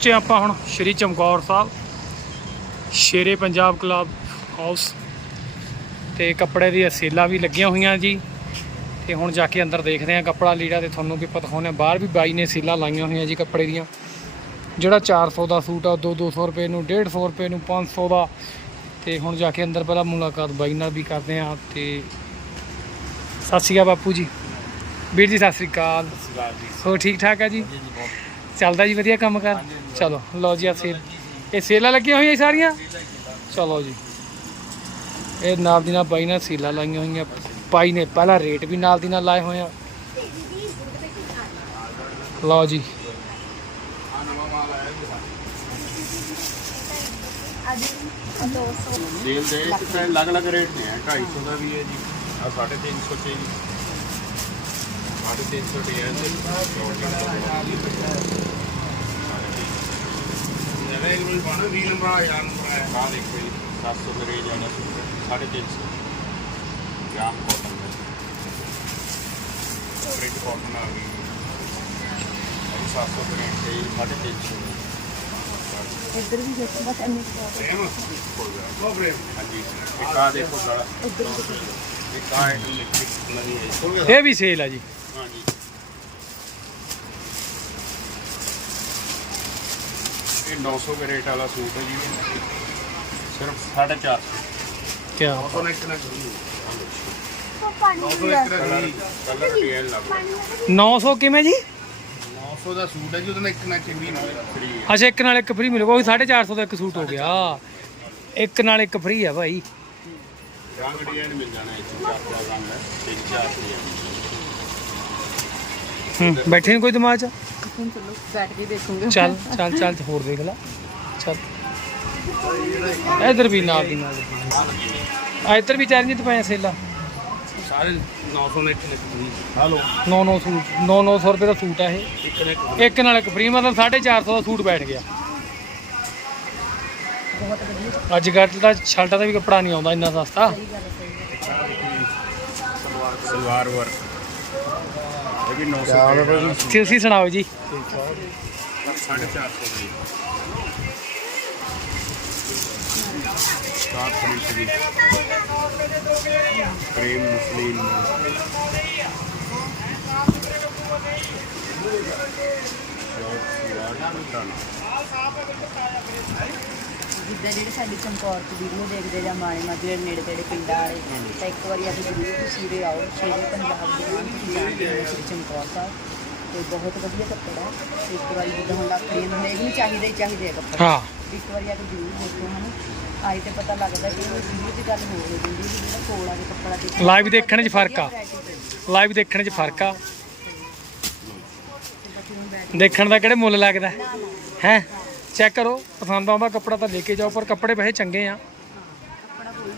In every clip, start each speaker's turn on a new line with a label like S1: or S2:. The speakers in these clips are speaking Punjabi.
S1: ਪਹੁੰਚੇ ਆਪਾਂ ਹੁਣ ਸ਼੍ਰੀ ਚਮਕੌਰ ਸਾਹਿਬ ਸ਼ੇਰੇ ਪੰਜਾਬ ਕਲੱਬ ਹਾਊਸ ਤੇ ਕੱਪੜੇ ਦੀਆਂ ਸੇਲਾਂ ਵੀ ਲੱਗੀਆਂ ਹੋਈਆਂ ਜੀ। ਤੇ ਹੁਣ ਜਾ ਕੇ ਅੰਦਰ ਦੇਖਦੇ ਆ ਕੱਪੜਾ ਲੀੜਾ ਤੇ ਤੁਹਾਨੂੰ ਵੀ ਪਤਾ ਹੋਣਾ ਬਾਹਰ ਵੀ ਬਾਈ ਨੇ ਸੇਲਾਂ ਲਾਈਆਂ ਹੋਈਆਂ ਜੀ ਕੱਪੜੇ ਦੀਆਂ। ਜਿਹੜਾ 400 ਦਾ ਸੂਟ ਆ 2 200 ਰੁਪਏ ਨੂੰ 150 ਰੁਪਏ ਨੂੰ 500 ਦਾ। ਤੇ ਹੁਣ ਜਾ ਕੇ ਅੰਦਰ ਪਹਿਲਾਂ ਮੁਲਾਕਾਤ ਬਾਈ ਨਾਲ ਵੀ ਕਰਦੇ ਆ ਤੇ ਸਤਿ ਸ਼੍ਰੀ ਅਕਾਲ ਬਾਪੂ ਜੀ। ਵੀਰ ਜੀ ਸਤਿ ਸ਼੍ਰੀ ਅਕਾਲ। ਹੋਰ ਠੀਕ ਠਾਕ ਆ ਜੀ? ਚੱਲਦਾ ਜੀ ਵਧੀਆ ਕੰਮ ਕਰ। ਚਲੋ ਲਓ ਜੀ ਆ ਸੇਲ। ਇਹ ਸੇਲਾਂ ਲੱਗੀਆਂ ਹੋਈਆਂ ਸਾਰੀਆਂ? ਚਲੋ ਜੀ। ਇਹ ਨਾਲ ਦੀ ਨਾਲ ਬਾਈ ਨਾਲ ਸੇਲਾਂ ਲਾਈਆਂ ਹੋਈਆਂ। ਬਾਈ ਨੇ ਪਹਿਲਾਂ ਰੇਟ ਵੀ ਨਾਲ ਦੀ ਨਾਲ ਲਾਏ ਹੋਏ ਆ। ਲਓ ਜੀ।
S2: ਸੇਲ ਦੇ ਵਿੱਚ ਤਾਂ ਅਲੱਗ-ਅਲੱਗ ਰੇਟ ਨੇ 250 ਦਾ ਵੀ ਹੈ ਜੀ। ਆ 350 ਚ ਜੀ। 350 ਤੇ ਹੈ ਜੀ। ਨਵੇਂ ਰੂਲ ਬਣਾ 20 ਨੰਬਰ ਆ ਯਾਰ ਨੰਬਰ ਹੈ ਆ ਦੇਖੋ ਜੀ 700 ਦੇ ਰੇਂਜ ਆਣਾ 350 ਗ੍ਰਾਮ ਕਾਟਨ ਦਾ ਪ੍ਰਿੰਟ ਕਾਟਨ ਆ ਗਈ। ਇਹ 700 ਦੇ ਰੇਂਜ ਤੇ 350
S3: ਇੱਧਰ ਵੀ ਦੇਖੋ ਬਸ ਕੁ
S2: ਪ੍ਰੇਮ ਲੋ ਪ੍ਰੇਮ ਹਾਂਜੀ ਇੱਕ ਆ ਦੇਖੋ ਸਾਰਾ। ਆ ਇਲੈਕਟ੍ਰਿਕ ਨਵੀਂ ਹੈ
S1: ਇਹ ਵੀ ਸੇਲ ਆ ਜੀ
S2: ਹਾਂਜੀ ਇਹ 900 ਦੇ ਰੇਟ ਵਾਲਾ ਸੂਟ ਹੈ ਜੀ। ਸਿਰਫ 450
S1: ਕੀ
S2: ਉਹ ਨਾ ਇਤਨਾ ਕਰੀ 900 ਇਤਨਾ ਕਰੀ ਕਲਰ ਡਿਜ਼ਾਈਨ ਲੱਗ
S1: 900 ਕਿਵੇਂ ਜੀ?
S2: 900 ਦਾ ਸੂਟ ਹੈ ਜੀ ਉਹਦੇ ਨਾਲ ਇੱਕ ਨਾ ਚੰਗੀ ਨਾਲ ਫਰੀ ਹੈ।
S1: ਅੱਛਾ ਇੱਕ ਨਾਲ ਇੱਕ ਫ੍ਰੀ ਮਿਲੂਗਾ ਉਹ 450 ਦਾ ਇੱਕ ਸੂਟ ਹੋ ਗਿਆ। ਇੱਕ ਨਾਲ ਇੱਕ ਫ੍ਰੀ ਆ ਭਾਈ।
S2: ਰੰਗ ਡਿਜ਼ਾਈਨ ਮਿਲ ਜਾਣਾ ਇਹ 'ਚ, ਚਾਰ ਚਾਰ ਰੰਗ ਹੈ ਤਿੰਨ ਚਾਰ ਡਿਜ਼ਾਈਨ
S1: ਹੂੰ ਬੈਠੇ ਨੇ ਕੋਈ ਦਿਮਾਗ 'ਚ?
S3: ਹੁਣ ਚਲੋ ਬੈਠ ਕੇ ਦੇਖੂਗੇ
S1: ਚੱਲ ਚੱਲ ਚੱਲ ਹੋਰ ਦੇਖ ਲੈ। ਚੱਲ। ਇਧਰ ਵੀ ਨਾਲ ਦੀ ਨਾਲ। ਆ ਇੱਧਰ ਵੀ ਚੈਲੰਜ ਪਏ ਆ ਸੇਲਾਂ।
S2: ਸਾਰੇ 900 ਨੇ ਇੱਕ ਨੇ ਫਰੀ ਹਲੋ
S1: 9 9 ਸੂਟ 9 900 ਰੁਪਏ ਦਾ ਸੂਟ ਆ ਇਹ।
S2: ਇੱਕ ਨੇ ਇੱਕ
S1: ਇੱਕ ਨਾਲ ਇੱਕ ਫ੍ਰੀ ਮਤਲਬ 450 ਦਾ ਸੂਟ ਬੈਠ ਗਿਆ। ਅੱਜ ਕੱਲ੍ਹ ਤਾਂ ਸ਼ਰਟਾਂ ਦਾ ਵੀ ਕੱਪੜਾ ਨਹੀਂ ਆਉਂਦਾ ਇੰਨਾ ਸਸਤਾ।
S3: ਸਹੀ ਗੱਲ ਹੈ ਸਹੀ ਗੱਲ
S2: ਸਲਵਾਰ ਵਰਕ ਇਹ ਵੀ 900 ਰੁਪਏ
S1: ਤੁਸੀਂ ਸੁਣਾਓ ਜੀ।
S2: 450 ਦੀ। ਸਟਾਰ ਪ੍ਰਿੰਟ ਦੀ ਕ੍ਰੀਮ ਮਸਲੀਨ
S3: ਜਿੱਦਾਂ ਜਿਹੜੇ ਸਾਡੀ ਚਮਕੌਰ ਦੀ ਵੀਡੀਓ ਦੇਖਦੇ ਜਾਂ ਮਾਣੇ ਮਾਜਰੇ ਨੇੜੇ ਤੇੜੇ ਪਿੰਡਾਂ ਵਾਲੇ ਤਾਂ ਇੱਕ ਵਾਰੀ ਆ ਕੇ ਜ਼ਰੂਰ ਤੁਸੀਂ ਉਰੇ ਆਓ ਸ਼ੇਰੇ ਪੰਜਾਬ ਦੇ ਨਾਮ ਤੁਸੀਂ ਜਾਣਦੇ ਹੋ ਸ਼੍ਰੀ ਚਮਕੌਰ ਸਾਹਿਬ ਤੇ ਬਹੁਤ ਵਧੀਆ ਕੱਪੜਾ ਹੈ। ਤੇ ਇੱਕ ਵਾਰੀ ਜਿੱਦਾਂ ਹੁਣ ਲੱਖ ਰੇਂਜ ਹਰੇਕ ਨੂੰ ਚਾਹੀਦਾ ਹੀ ਚਾਹੀਦੇ ਕੱਪੜੇ।
S1: ਹਾਂ।
S3: ਇੱਕ ਵਾਰੀ ਆ ਕੇ ਜ਼ਰੂਰ ਦੇਖੋ ਹਨ। ਆਈ ਤੇ ਪਤਾ ਲੱਗਦਾ ਕਿ ਉਹ ਵੀਡੀਓ ਦੀ ਗੱਲ ਹੋ ਰਹੀ ਹੁੰਦੀ ਜਿਹੜਾ ਕੋਲ ਆ ਕੇ ਕੱਪੜਾ ਦੇਖੋ
S1: ਲਾਈਵ ਦੇਖਣ 'ਚ ਫ਼ਰਕ ਆ। ਲਾਈਵ ਦੇਖਣ 'ਚ ਫ਼ਰਕ ਆ। ਦੇਖਣ ਦਾ ਕਿਹੜੇ ਮੁੱਲ ਲੱਗਦਾ? ਹੈ? ਚੈੱਕ ਕਰੋ, ਪਸੰਦ ਆਉਂਦਾ ਕੱਪੜਾ ਤਾਂ ਲੈ ਕੇ ਜਾਓ, ਪਰ ਕੱਪੜੇ ਵੈਸੇ ਚੰਗੇ ਆ।
S3: ਕੱਪੜਾ ਕੋਈ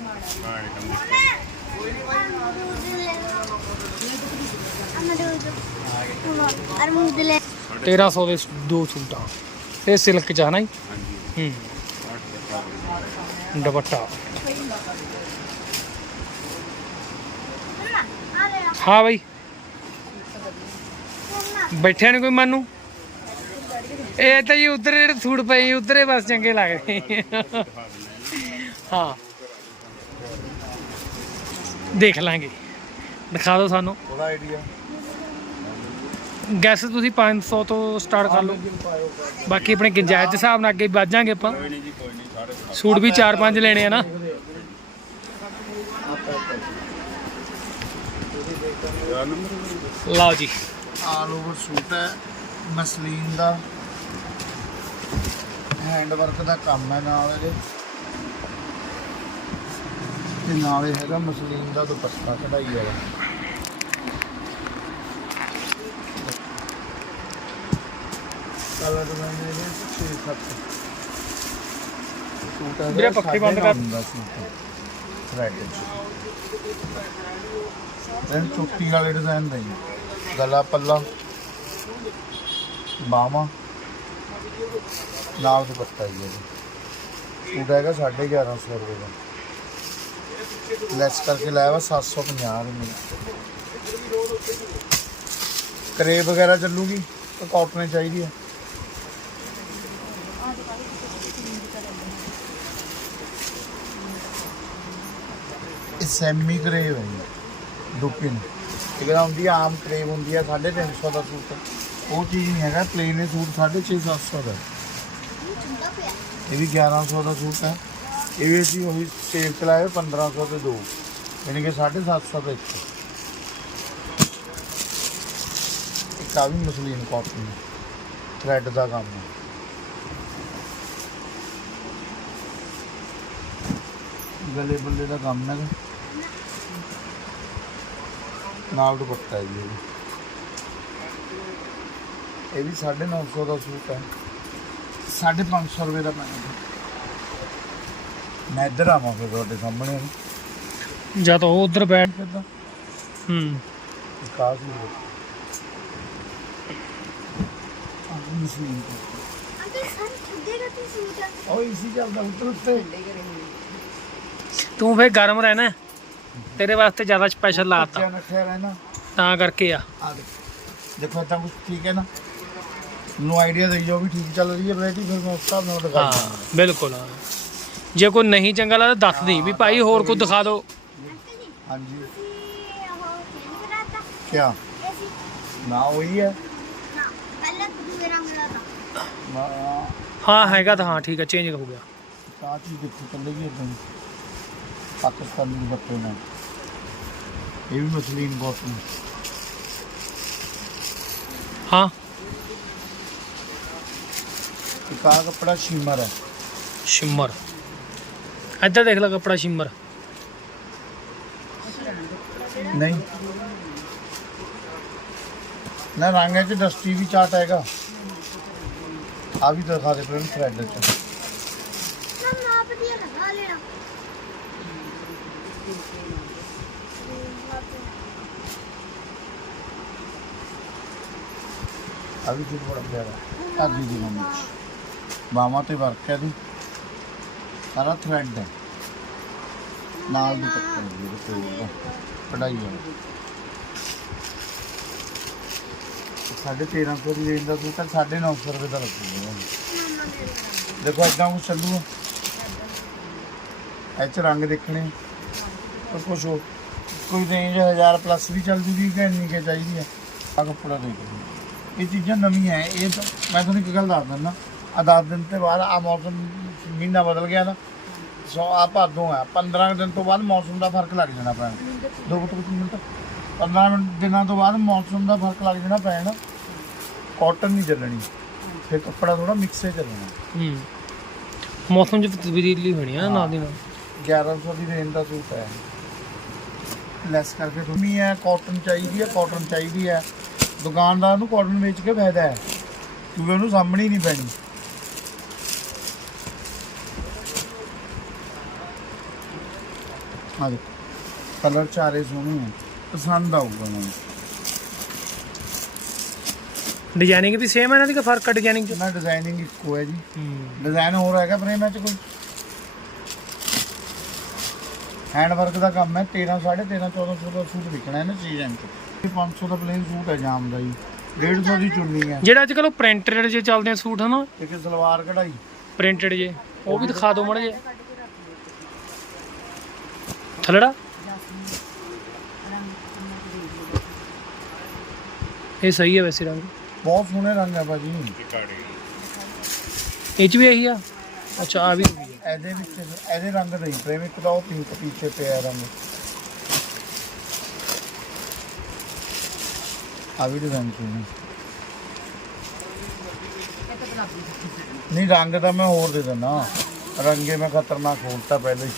S1: 1300 ਦੇ ਦੋ ਸੂਟ। ਆ ਇਹ ਸਿਲਕ ਚ ਆ ਨਾ ਜੀ? ਹੂੰ। ਦੁਪੱਟਾ। ਹਾਂ ਬਈ। ਬੈਠਿਆ ਨਹੀਂ ਕੋਈ ਮਨ ਨੂੰ? ਇਹ ਤਾਂ ਜੀ ਉਧਰ ਜਿਹੜੇ ਸੂਟ ਪਏ ਉਧਰੇ ਬਸ ਚੰਗੇ ਲੱਗਦੇ ਹਾਂ। ਦੇਖ ਲਾਂਗੇ। ਦਿਖਾ ਦਿਓ ਸਾਨੂੰ।
S2: ਉਹਦਾ ਆਈਡੀਆ
S1: ਗੈਸ ਤੁਸੀਂ 500 ਤੋਂ ਸਟਾਰਟ ਕਰ ਲਓ। ਬਾਕੀ ਆਪਣੇ ਗੁੰਜਾਇਸ਼ ਦੇ ਹਿਸਾਬ ਨਾਲ ਅੱਗੇ ਵੱਧ ਜਾਾਂਗੇ ਆਪਾਂ।
S2: ਕੋਈ ਨਹੀਂ ਜੀ ਕੋਈ ਨਹੀਂ ਸਾਰੇ
S1: ਸੂਟ ਵੀ 4-5 ਲੈਣੇ ਆ ਨਾ। ਲਓ ਜੀ।
S4: ਆਲ ਓਵਰ ਸੂਟ ਹੈ ਮਸਲੀਨ ਦਾ। ਹੈਂਡ ਵਰਕ ਦਾ ਕੰਮ ਹੈ ਨਾਲ ਇਹਦੇ। ਤੇ ਨਾਲ ਇਹ ਹੈਗਾ ਮਸਲੀਨ ਦਾ ਦੁਪੱਟਾ ਕਢਾਈ ਵਾਲਾ। ਕਲਰ ਡਿਜ਼ਾਈਨ ਇਹਦੇ 6 7 ਸੂਟ ਹੈ
S1: ਵੀਰੇ ਪੱਖੇ ਬੰਦ ਕਰ।
S4: ਰੈਡ ਇਹ ਚੁੱਟੀ ਵਾਲੇ ਡਿਜ਼ਾਈਨ ਦਾ ਹੀ ਗਲਾ ਪੱਲਾ। ਬਾਹਾਂ ਨਾਲ ਦੁਪੱਟਾ ਹੀ ਹੈ ਜੀ। ਸੂਟ ਹੈਗਾ 1150 ਰੁਪਏ ਦਾ। ਲੈਸ ਕਰਕੇ ਲਾਇਆ ਵਾ 750 ਰੁਪਏ ਕਰੇ ਵਗੈਰਾ ਚੱਲੂਗੀ? ਤਾਂ ਕਾਟਨ ਚਾਹੀਦੀ ਹੈ। ਇਹ ਸੈਮੀ ਕਰੇਵ ਹੈ ਡੁਪਿਨ ਇੱਕ ਤਾਂ ਹੁੰਦੀ ਆਮ ਕਰੇਵ ਹੁੰਦੀ ਆ 350 ਦਾ ਸੂਟ। ਉਹ ਚੀਜ਼ ਨਹੀਂ ਹੈਗਾ ਪਲੇਨ ਇਹ ਸੂਟ 650 700 ਦਾ। ਇਹ ਵੀ 1100 ਦਾ ਸੂਟ ਹੈ। ਇਹ ਵੀ ਅਸੀਂ ਉਹੀ ਸੇਲ ਤੇ ਲਾਏ 1500 ਤੇ ਦੋ। ਯਾਨੀ ਕਿ 750 ਦਾ ਇੱਕ ਇੱਕ ਆ ਵੀ ਮਸਲੀਨ ਕਾਟਨ ਥ੍ਰੈਡ ਦਾ ਕੰਮ ਹੈ। ਗਲੇ ਬੱਲੇ ਦਾ ਕੰਮ ਹੈ ਇਹਦਾ। ਨਾਲ ਦੁਪੱਟਾ ਹੈ ਜੀ ਇਹ ਵੀ। ਇਹ ਵੀ 950 ਦਾ ਸੂਟ ਹੈ। 550 ਰੁਪਏ ਦਾ ਪੈਣਾ ਮੈਂ ਇੱਧਰ ਆਵਾਂ ਫਿਰ ਤੁਹਾਡੇ ਸਾਹਮਣੇ।
S1: ਜਾਂ ਤਾਂ ਉਹ ਉਧਰ ਬੈਠ।
S4: ਕਿੱਦਾਂ
S1: ਹੂੰ।
S4: ਕਾਸ ਨੂੰ ਮੁਸਲਿਮ
S5: ਅੰਕਲ ਸਰ ਖੁੱਦੇਗਾ ਤੂੰ ਸੂਟ
S4: ਉਹ ਇਸੀ ਚੱਲਦਾ ਉੱਤਰ ਉੱਤੇ।
S1: ਤੂੰ ਫੇਰ ਗਰਮ ਰਹਿਣਾ। ਤੇਰੇ ਵਾਸਤੇ ਜ਼ਿਆਦਾ ਸਪੈਸ਼ਲ ਲਾਤਾ। ਤਾਂ ਕਰਕੇ ਆ।
S4: ਦੇਖੋ। ਤਾਂ ਕੁਝ ਠੀਕ ਹੈ ਨਾ? ਨੂੰ ਆਈਡੀਆ ਦੇਈ ਜਾਓ ਵੀ ਠੀਕ ਚੱਲ ਰਹੀ ਹੈ ਵੈਰਾਈਟੀ ਫਿਰ ਮੈਂ ਉਸ ਹਿਸਾਬ ਨਾਲ ਦਿਖਾਈ
S1: ਹਾਂ ਬਿਲਕੁਲ ਹਾਂ। ਜੇ ਕੋਈ ਨਹੀਂ ਚੰਗਾ ਲੱਗਦਾ ਦੱਸ ਦੇ ਵੀ ਭਾਈ ਹੋਰ ਕੁਝ ਦਿਖਾ ਦਿਓ।
S4: ਹਾਂਜੀ। ਕਿਆ? ਨਾ ਉਹੀ ਹੈ।
S5: ਨਾ ਦਾ ਤਾਂ।
S1: ਹਾਂ ਹੈਗਾ ਤਾਂ ਹਾਂ ਠੀਕ ਹੈ ਚੇਂਜ ਹੋ ਗਿਆ।
S4: ਆ ਚੀਜ਼ ਦੇਖੋ ਚੱਲੇਗੀ ਇਦਾਂ ਪਾਕਿਸਤਾਨੀ ਦੁਪੱਟੇ ਨਾਲ। ਇਹ ਵੀ ਮਸਲੀਨ ਕਾਟਨ
S1: ਹਾਂ।
S4: ਇੱਕ ਆਹ ਕੱਪੜਾ ਸ਼ਿਮਰ ਹੈ।
S1: ਸ਼ਿਮਰ। ਇੱਧਰ ਦੇਖ ਲੈ ਕੱਪੜਾ ਸ਼ਿਮਰ।
S4: ਨਹੀਂ। ਨਾ ਰੰਗ ਹੈ ਚ ਡਸਟੀ ਵੀ ਚਾਟ ਹੈਗਾ। ਆ ਵੀ ਦਿਖਾ ਦੇ ਪ੍ਰਿੰਟ ਥ੍ਰੈਡ ਚ। ਆ ਵੀ ਬਹੁਤ ਬੜਾ ਪਿਆਰਾ ਆਜੀ ਦੀ ਮੰਮੀ ਬਾਹਾਂ ਤੇ ਵਰਕ ਹੈ ਦੀ ਸਾਰਾ ਥ੍ਰੈਡ ਹੈ। ਨਾਲ ਦੀ ਪੱਤਰ ਹੈ ਇਹਦੇ ਤੇ ਉਹਦਾ ਕਢਾਈ ਹੈ ਸਾਢੇ 1300 ਦੀ ਰੇਂਜ ਦਾ ਸੂਟ ਹੈ 950 ਰੁਪਏ ਦਾ ਲੱਗੂਗਾ ਦੇਖੋ ਇਦਾਂ ਕੁਛ ਚੱਲੂਗਾ। ਇਹ ਚ ਰੰਗ ਦੇਖਣੇ। ਤਾਂ ਕੁਛ ਹੋ ਕੋਈ ਰੇਂਜ 1000 ਪਲੱਸ ਵੀ ਚੱਲ ਜੂਗੀ ਕਿ ਇੰਨੀ ਕੇ ਚਾਹੀਦੀ ਹੈ? ਆ ਕੱਪੜਾ ਦੇਖ ਇਹ ਚੀਜ਼ਾਂ ਨਵੀਆਂ ਹੈ। ਇਹ ਮੈਂ ਤੁਹਾਨੂੰ ਇੱਕ ਗੱਲ ਦੱਸ ਦਿੰਦਾ। ਆ 10 ਦਿਨ ਤੋਂ ਬਾਅਦ ਆ ਮੌਸਮ ਮਹੀਨਾ ਬਦਲ ਗਿਆ ਨਾ। ਸੋ ਆ ਭਾਦੋਂ ਆ 15 ਕੁ ਦਿਨ ਤੋਂ ਬਾਅਦ ਮੌਸਮ ਦਾ ਫ਼ਰਕ ਲੱਗ ਜਾਣਾ ਪੈਣਾ। ਦੋ ਕੁ ਤਿੰਨ ਮਿੰਟ। 15 ਮਿੰਟ ਦਿਨਾਂ ਤੋਂ ਬਾਅਦ ਮੌਸਮ ਦਾ ਫ਼ਰਕ ਲੱਗ ਜਾਣਾ ਪੈਣਾ। ਕਾਟਨ ਨਹੀਂ ਚੱਲਣੀ। ਫਿਰ ਕੱਪੜਾ ਥੋੜਾ ਮਿਕਸੇ ਚੱਲਣਾ।
S1: ਹੂੰ। ਮੌਸਮ 'ਚ ਤਬਦੀਲੀ ਹੋਣੀ ਆ ਨਾਲ ਦੀ ਨਾਲ
S4: 1100 ਦੀ ਰੇਂਜ ਦਾ ਸੂਟ ਹੈ। ਲੈਸ ਕਰਕੇ ਤੁਮੀ ਹੈ। ਕਾਟਨ ਚਾਹੀਦੀ ਹੈ ਕਾਟਨ ਚਾਹੀਦੀ ਹੈ। ਦੁਕਾਨਦਾਰ ਨੂੰ ਕਾਟਨ ਵੇਚ ਕੇ ਫਾਇਦਾ ਹੈ। ਕਿਉਂਕਿ ਉਹਨੂੰ ਸਾਹਮਣੀ ਨਹੀਂ ਪੈਣੀ। ਆ ਦੇਖੋ ਕਲਰ ਚਾਰੇ ਸੋਹਣੇ ਹੈ ਪਸੰਦ ਆਊਗਾ ਮੈਨੂੰ।
S1: ਡਿਜ਼ਾਈਨਿੰਗ ਵੀ ਸੇਮ ਹੈ ਇਹਨਾਂ ਦੀ ਕਿ ਫ਼ਰਕ ਹੈ ਡਿਜ਼ਾਈਨਿੰਗ 'ਚ?
S4: ਨਾ ਡਿਜ਼ਾਈਨਿੰਗ ਇੱਕੋ ਹੈ ਜੀ।
S1: ਹੂੰ।
S4: ਡਿਜ਼ਾਈਨ ਹੋਰ ਹੈਗਾ ਫਰੇਮ ਚ ਕੋਈ? ਹੈਂਡ ਵਰਕ ਦਾ ਕੰਮ ਹੈ 13 13.5 1400 ਦਾ ਸੂਟ ਵਿਕਣਾ ਹੈ ਨਾ ਸੀਜ਼ਨ ਚ। ਇਹ 500 ਦਾ ਪਲੇਨ ਸੂਟ ਹੈ ਜਾਮ ਦਾ ਜੀ। 150 ਦੀ ਚੁੰਨੀ ਹੈ।
S1: ਜਿਹੜਾ ਅੱਜ ਉਹ ਪ੍ਰਿੰਟਡ ਜੇ ਚੱਲਦੇ ਆ ਸੂਟ ਹਨਾ?
S4: ਇੱਕ ਸਲਵਾਰ ਕਢਾਈ।
S1: ਪ੍ਰਿੰਟਡ ਜੇ। ਉਹ ਵੀ ਦਿਖਾ ਦਿਓ ਮੜੇ ਜੇ ਥਲੜਾ ਇਹ ਸਹੀ ਹੈ ਵੈਸੇ ਰੰਗ
S4: ਬਹੁਤ ਸੋਹਣੇ ਰੰਗ ਹੈ ਭਾਜੀ
S1: ਇਹ 'ਚ ਵੀ ਇਹੀ ਆ ਅੱਛਾ ਆ ਵੀ ਉਹੀ ਆ।
S4: ਇਹਦੇ ਵਿੱਚ ਇਹਦੇ ਰੰਗ ਨਹੀਂ ਪ੍ਰੇਮ ਇੱਕ ਦਾ ਉਹ ਪਿੰਕ ਪਿੱਛੇ ਪਿਆ ਰੰਗ ਆ ਵੀ ਡਿਜ਼ਾਈਨ ਸੋਹਣਾ ਨਹੀਂ ਰੰਗ ਤਾਂ ਮੈਂ ਹੋਰ ਦੇ ਦਿੰਦਾ ਰੰਗੇ ਮੈਂ ਖਤਰਨਾਕ ਖੋਲਤਾ ਪਹਿਲੇ ਹੀ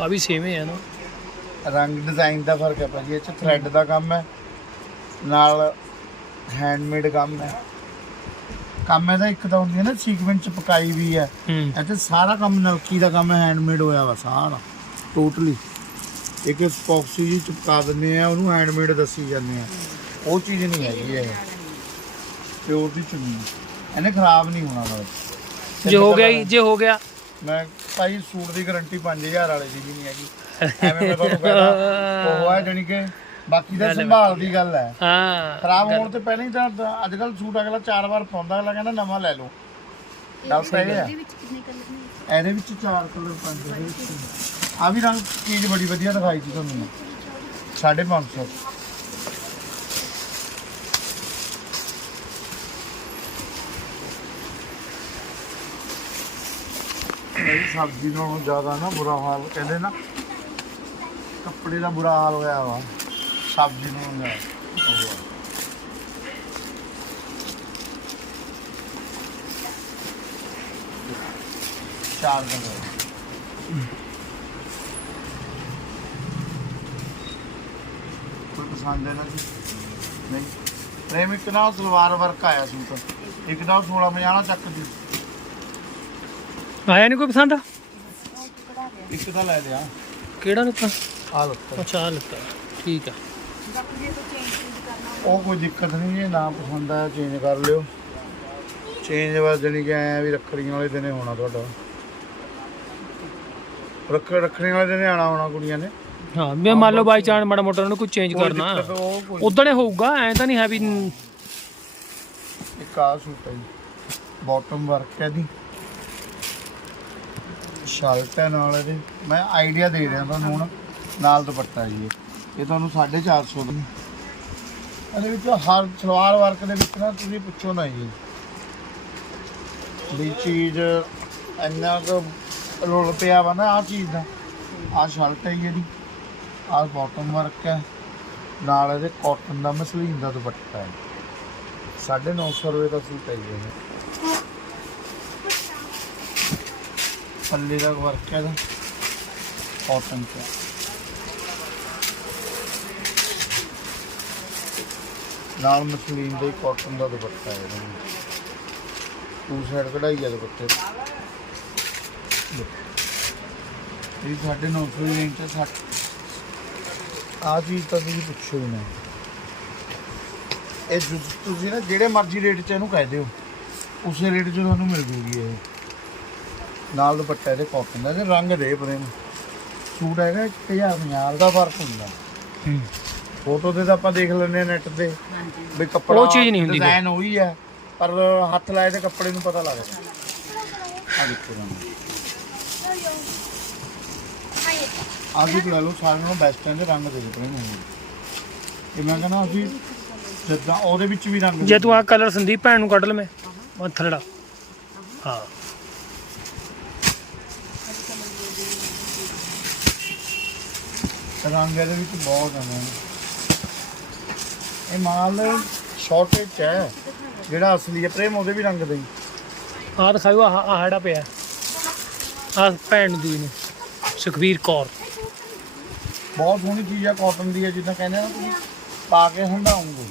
S1: ਆ ਵੀ ਹੀ ਆ ਨਾ।
S4: ਰੰਗ ਡਿਜ਼ਾਈਨ ਦਾ ਫ਼ਰਕ ਹੈ ਭਾਜੀ ਇਹ ਚ ਥ੍ਰੈਡ ਦਾ ਕੰਮ ਹੈ ਨਾਲ ਹੈਂਡਮੇਡ ਕੰਮ ਹੈ। ਕੰਮ ਇਹਦਾ ਇੱਕ ਤਾਂ ਹੁੰਦੀ ਹੈ ਨਾ ਸੀਕਵੈਂਸ ਚ ਪਕਾਈ ਵੀ ਹੈ। ਤੇ ਸਾਰਾ ਕੰਮ ਨਲਕੀ ਦਾ ਕੰਮ ਹੈਂਡਮੇਡ ਹੋਇਆ ਵਾ ਸਾਰਾ ਟੋਟਲੀ ਇੱਕ ਸਪੌਕਸੀ ਜੀ ਚਿਪਕਾ ਦਿੰਦੇ ਆ ਉਹਨੂੰ ਹੈਂਡਮੇਡ ਦੱਸੀ ਜਾਂਦੇ ਆ। ਉਹ ਚੀਜ਼ ਨਹੀਂ ਹੈਗੀ ਇਹ। ਪਿਓਰ ਦੀ ਚੁੰਨੀ। ਇਹਨੇ ਖਰਾਬ ਨਹੀਂ ਹੋਣਾ ਬਸ।
S1: ਜੇ ਹੋ ਗਿਆ ਜੀ ਜੇ ਹੋ ਗਿਆ।
S4: ਮੈਂ ਭਾਈ ਸੂਟ ਦੀ ਗਾਰੰਟੀ 5000 ਵਾਲੇ ਦੀ ਵੀ ਨਹੀਂ ਹੈਗੀ। ਐਵੇਂ ਮੈਂ ਤੁਹਾਨੂੰ ਕਹਿੰਦਾ ਉਹ ਹੈ ਜਾਣੀ ਕਿ ਬਾਕੀ ਦਾ ਸੰਭਾਲ ਦੀ ਗੱਲ ਹੈ।
S1: ਹਾਂ
S4: ਖਰਾਬ ਹੋਣ ਤੋਂ ਪਹਿਲਾਂ ਹੀ ਤਾਂ ਅੱਜ ਕੱਲ ਸੂਟ ਅਗਲਾ ਚਾਰ ਵਾਰ ਪਾਉਂਦਾ ਅਗਲਾ ਕਹਿੰਦਾ ਨਵਾਂ ਲੈ ਲਓ। ਗੱਲ ਇਹ ਹੈ
S3: ਇਹਦੇ ਵਿੱਚ ਕਿੰਨੇ ਕਲਰ ਨੇ?
S4: ਇਹਦੇ ਵਿੱਚ ਚਾਰ ਕਲਰ ਪੰਜ ਦੇ ਵਿੱਚ ਆ ਵੀ ਰੰਗ ਚੀਜ਼ ਬੜੀ ਵਧੀਆ ਦਿਖਾਈ ਸੀ ਤੁਹਾਨੂੰ 550 ਇਹ ਸਬਜ਼ੀ ਨਾਲੋਂ ਜ਼ਿਆਦਾ ਨਾ ਬੁਰਾ ਹਾਲ ਕਹਿੰਦੇ ਨਾ, ਕੱਪੜੇ ਦਾ ਬੁਰਾ ਹਾਲ ਹੋਇਆ ਵਾ। ਸਬਜ਼ੀ ਨਾਲੋਂ ਜ਼ਿਆਦਾ ਚਾਰ ਕਲਰ ਕੋਈ ਪਸੰਦ ਹੈ ਨਾ ਜੀ? ਨਹੀਂ। ਪ੍ਰੇਮ ਇੱਕ ਸਲਵਾਰ ਵਰਕ ਆਇਆ ਸੂਟ। ਇੱਕ ਦਾ ਉਹ 16 50 ਚੱਕ ਦੀ
S1: ਆਇਆ ਨਹੀਂ ਕੋਈ ਪਸੰਦ?
S4: ਇੱਕ ਤਾਂ ਲੈ ਲਿਆ।
S1: ਕਿਹੜਾ ਲਿੱਤਾ?
S4: ਆ ਲੋ
S1: ਅੱਛਾ ਆਹ ਲਿੱਤਾ। ਠੀਕ ਆ।
S4: ਉਹ ਕੋਈ ਦਿੱਕਤ ਨਹੀਂ ਜੇ ਨਾ ਪਸੰਦ ਆਇਆ ਚੇਂਜ ਕਰ ਲਿਓ। ਚੇਂਜ ਬਸ ਜਣੀ ਕਿ ਐਂ ਵੀ ਰੱਖੜੀਆਂ ਵਾਲੇ ਦਿਨੇ ਹੋਣਾ ਤੁਹਾਡਾ। ਰੱਖ ਰੱਖੜੀਆਂ ਵਾਲੇ ਦਿਨੇ ਆਣਾ ਹੋਣਾ ਕੁੜੀਆਂ ਨੇ।
S1: ਹਾਂ ਮੈਂ ਮੰਨ ਲਓ ਬਾਈ ਚਾਂਸ ਮਾੜਾ ਮੋਟਾ ਉਹਨੂੰ ਕੋਈ ਚੇਂਜ ਕਰਨਾ। ਉਦੋਂ ਹੀ ਹੋਊਗਾ ਐ ਤਾਂ ਨਹੀਂ ਹੈ ਵੀ
S4: ਇੱਕ ਆ ਸੂਟ ਹੈ ਬਾਟਮ ਵਰਕ ਹੈ ਦੀ ਸ਼ਰਟ ਹੈ ਨਾਲ ਇਹਦੇ, ਮੈਂ ਆਈਡੀਆ ਦੇ ਰਿਹਾ ਤੁਹਾਨੂੰ ਹੁਣ, ਨਾਲ ਦੁਪੱਟਾ ਜੀ ਇਹ। ਇਹ ਤੁਹਾਨੂੰ 450 ਦਾ। ਇਹਦੇ ਵਿੱਚ ਹਰ ਸਲਵਾਰ ਵਰਕ ਦੇ ਵਿੱਚ ਨਾ ਤੁਸੀਂ ਪੁੱਛੋ ਨਾ ਜੀ। ਵੀ ਚੀਜ਼ ਇੰਨਾ ਕੁ ਰੋਲ ਪਿਆ ਵਾ ਨਾ ਆ ਚੀਜ਼ ਦਾ। ਆ ਸ਼ਰਟ ਹੈ ਜੀ ਇਹਦੀ। ਆ ਬਾਟਮ ਵਰਕ ਹੈ। ਨਾਲ ਇਹਦੇ ਕਾਟਨ ਦਾ ਮਸਲੀਨ ਦਾ ਦੁਪੱਟਾ ਹੈ। 950 ਰੁਪਏ ਦਾ ਸੂਟ ਹੈ ਜੀ ਇਹ। ਪੱਲੇ ਦਾ ਵਰਕ ਹੈ ਇਹਦਾ। ਕਾਟਨ ਚ ਨਾਲ ਮਸਲੀਨ ਦੇ ਕਾਟਨ ਦਾ ਦੁਪੱਟਾ ਹੈ ਇਹਦੇ। ਟੂ ਸਾਈਡ ਕਢਾਈ ਹੈ ਦੁਪੱਟੇ। ਤੇ। ਇਹ ਸਾਡੇ 900 ਦੀ ਰੇਂਜ ਤੇ 60 ਆ ਚੀਜ਼ ਤਾਂ ਤੁਸੀਂ ਪੁੱਛੋ ਹੀ ਨਾ। ਇਹ ਤੁਸੀਂ ਨਾ, ਜਿਹੜੇ ਮਰਜ਼ੀ ਰੇਟ 'ਚ ਇਹਨੂੰ ਕਹਿ ਦਿਓ। ਉਸੇ ਰੇਟ 'ਚ ਤੁਹਾਨੂੰ ਮਿਲ ਜੂਗੀ ਇਹ। ਨਾਲ ਦੁਪੱਟਾ ਇਹਦੇ ਕਾਟਨ ਦਾ ਤੇ ਰੰਗ ਦੇ ਪਰੇ ਨੂੰ। ਸੂਟ ਹੈਗਾ 1050 ਦਾ ਫ਼ਰਕ ਹੁੰਦਾ। ਫੋਟੋ ਤੇ ਤਾਂ ਆਪਾਂ ਦੇਖ ਲੈਂਦੇ ਆ ਨੈਟ ਤੇ
S3: ਹਾਂਜੀ।
S4: ਵੀ ਕੱਪੜਾ
S1: ਉਹ ਚੀਜ਼ ਨਹੀਂ ਹੁੰਦੀ
S4: ਡਿਜ਼ਾਈਨ ਉਹੀ ਹੈ ਪਰ ਹੱਥ ਲਾਏ ਤੇ ਕੱਪੜੇ ਨੂੰ ਪਤਾ ਲੱਗਦਾ। ਆ ਦੇਖੋ ਰੰਗ ਆ ਵੀ ਲੈ ਲਓ ਸਾਰਿਆਂ ਨਾਲੋਂ ਬੈਸਟ ਹੈ ਰੰਗ ਦੇ ਪਰੇ ਨੂੰ। ਇਹ ਮੈਂ ਕਹਿੰਦਾ ਅਸੀਂ ਜਿੱਦਾਂ ਉਹਦੇ ਵਿੱਚ ਵੀ ਰੰਗ
S1: ਜੇ ਤੂੰ ਆ ਕਲਰ ਸੰਦੀਪ ਭੈਣ ਨੂੰ ਕੱਢ ਲਵੇਂ ਮੈਂ ਥਲੜਾ। ਹਾਂ।
S4: ਰੰਗ ਇਹਦੇ ਵਿੱਚ ਬਹੁਤ ਆਉਂਦੇ ਨੇ ਇਹ ਮਾਲ ਸ਼ਾਰਟੇਜ ਹੈ। ਜਿਹੜਾ ਅਸਲੀ ਹੈ ਪ੍ਰੇਮ ਉਹਦੇ ਵੀ ਰੰਗ ਦੇ ਹੀ।
S1: ਆਹ ਦਿਖਾਓ ਆਹ ਆਹ ਜਿਹੜਾ ਪਿਆ। ਆਹ ਭੈਣ ਦੀ ਨੂੰ ਸੁਖਵੀਰ ਕੌਰ।
S4: ਬਹੁਤ ਸੋਹਣੀ ਚੀਜ਼ ਹੈ ਕਾਟਨ ਦੀ ਹੈ ਜਿੱਦਾਂ ਕਹਿੰਦੇ ਆ ਨਾ ਤੁਸੀਂ ਪਾ ਕੇ ਹੰਡਾਉਂਗੇ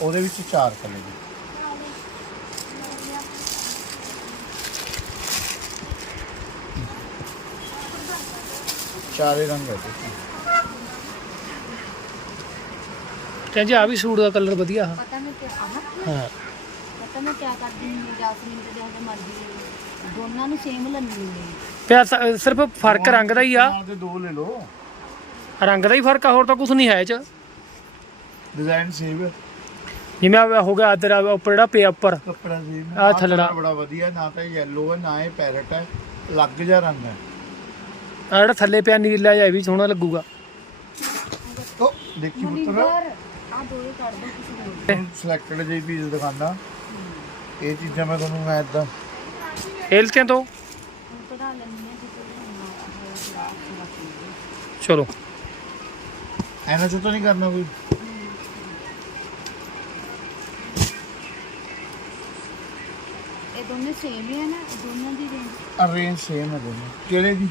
S4: ਉਹਦੇ ਵਿੱਚ ਚਾਰ ਕਲਰ ਨੇ। ਚਾਰੇ ਰੰਗ ਹੈ
S1: ਜੀ ਆ ਵੀ ਸੂਟ ਦਾ ਕਲਰ ਵਧੀਆ ਆ।
S3: ਪਤਾ ਮੈਂ ਕਿਆ ਆਹ
S1: ਹਾਂ।
S3: ਪਤਾ ਮੈਂ ਕਿਆ ਕਰਦੀ ਹਾਂ ਜਾਸਮੀਨ ਤੇ ਜਿਹੜਾ ਮਰਜ਼ੀ ਦੋਨਾਂ ਨੂੰ ਸੇਮ ਲੈਣੀ ਹੈ
S1: ਪਿਆ ਸ- ਸਿਰਫ ਫ਼ਰਕ ਰੰਗ ਦਾ ਹੀ ਆ।
S4: ਨਾਲ ਦੇ ਦੋ ਲੈ ਲਓ।
S1: ਰੰਗ ਦਾ ਹੀ ਫ਼ਰਕ ਆ ਹੋਰ ਤਾਂ ਕੁਝ ਨਹੀਂ ਹੈ ਇਹ ਚ।
S4: ਡਿਜ਼ਾਈਨ ਸੇਮ ਹੈ।
S1: ਜਿਵੇਂ ਆਹ ਹੋ ਗਿਆ ਤੇਰਾ ਉੱਪਰ ਜਿਹੜਾ ਪਿਆ ਉੱਪਰ।
S4: ਕੱਪੜਾ ਸੇਮ
S1: ਆਹ ਥੱਲੜਾ।
S4: ਬੜਾ ਵਧੀਆ ਨਾ ਤਾਂ ਯੈਲੋ ਹੈ ਨਾ ਇਹ ਪੈਰਟ ਹੈ। ਲੱਗ ਜਾ ਰੰਗ ਹੈ।
S1: ਆ ਜਿਹੜਾ ਥੱਲੇ ਪਿਆ ਨੀਲਾ ਜਿਹਾ ਇਹ ਵੀ ਸੋਹਣਾ ਲੱਗੂਗਾ।
S4: ਤੋ ਦੇਖੀ ਪੁੱਤਰ।
S3: ਆ ਦੋਏ ਕੱਢ ਦੋ ਕਿਸੇ ਹੋਰ
S4: ਸਿਲੈਕਟਡ ਜਿਹੀ ਪੀਸ ਦਿਖਾਉਂਦਾ ਇਹ ਚੀਜ਼ਾਂ ਮੈਂ ਤੁਹਾਨੂੰ ਮੈਂ ਇਦਾਂ
S1: ਹੇਲਤਿਆਂ ਤੋਂ?
S3: ਨਾ
S1: ਚਲੋ।
S4: ਐਨਾ ਚੋਂ ਤਾਂ ਨਹੀਂ ਕਰਨਾ ਕੋਈ।
S3: ਇਹ ਦੋਨੇ ਸੇਮ ਹੀ ਹੈ ਨਾ ਦੋਨਾਂ ਦੀ ਰੇਂਜ
S4: ਅਰੇਂਜ ਸੇਮ ਹੈ ਦੋਨੋਂ ਕਿਹੜੇ ਦੀ?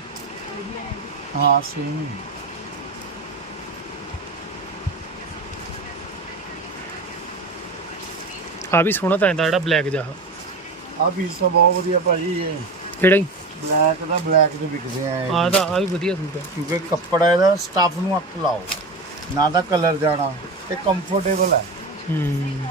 S4: ਹਾਂ ਸੇਮ ਹੀ।
S1: ਆ ਵੀ ਸੋਹਣਾ ਤਾਂ ਇਹਦਾ ਜਿਹੜਾ ਬਲੈਕ ਜਿਹਾ।
S4: ਆ ਪੀਸ ਤਾਂ ਬਹੁਤ ਵਧੀਆ ਭਾਜੀ ਇਹ।
S1: ਕਿਹੜਾ ਹੀ
S4: ਬਲੈਕ ਦਾ ਬਲੈਕ ਦੇ ਵਿਕਦੇ ਆ ਇਹ।
S1: ਆ ਤਾਂ ਆ ਵੀ ਵਧੀਆ ਸੂਟ ਹੈ
S4: ਕਿਉਂਕਿ ਕੱਪੜਾ ਇਹਦਾ ਸਟੱਫ ਨੂੰ ਹੱਥ ਲਾਓ। ਨਾ ਤਾਂ ਕਲਰ ਜਾਣਾ ਤੇ ਕੰਫਰਟੇਬਲ ਹੈ
S1: ਹੂੰ।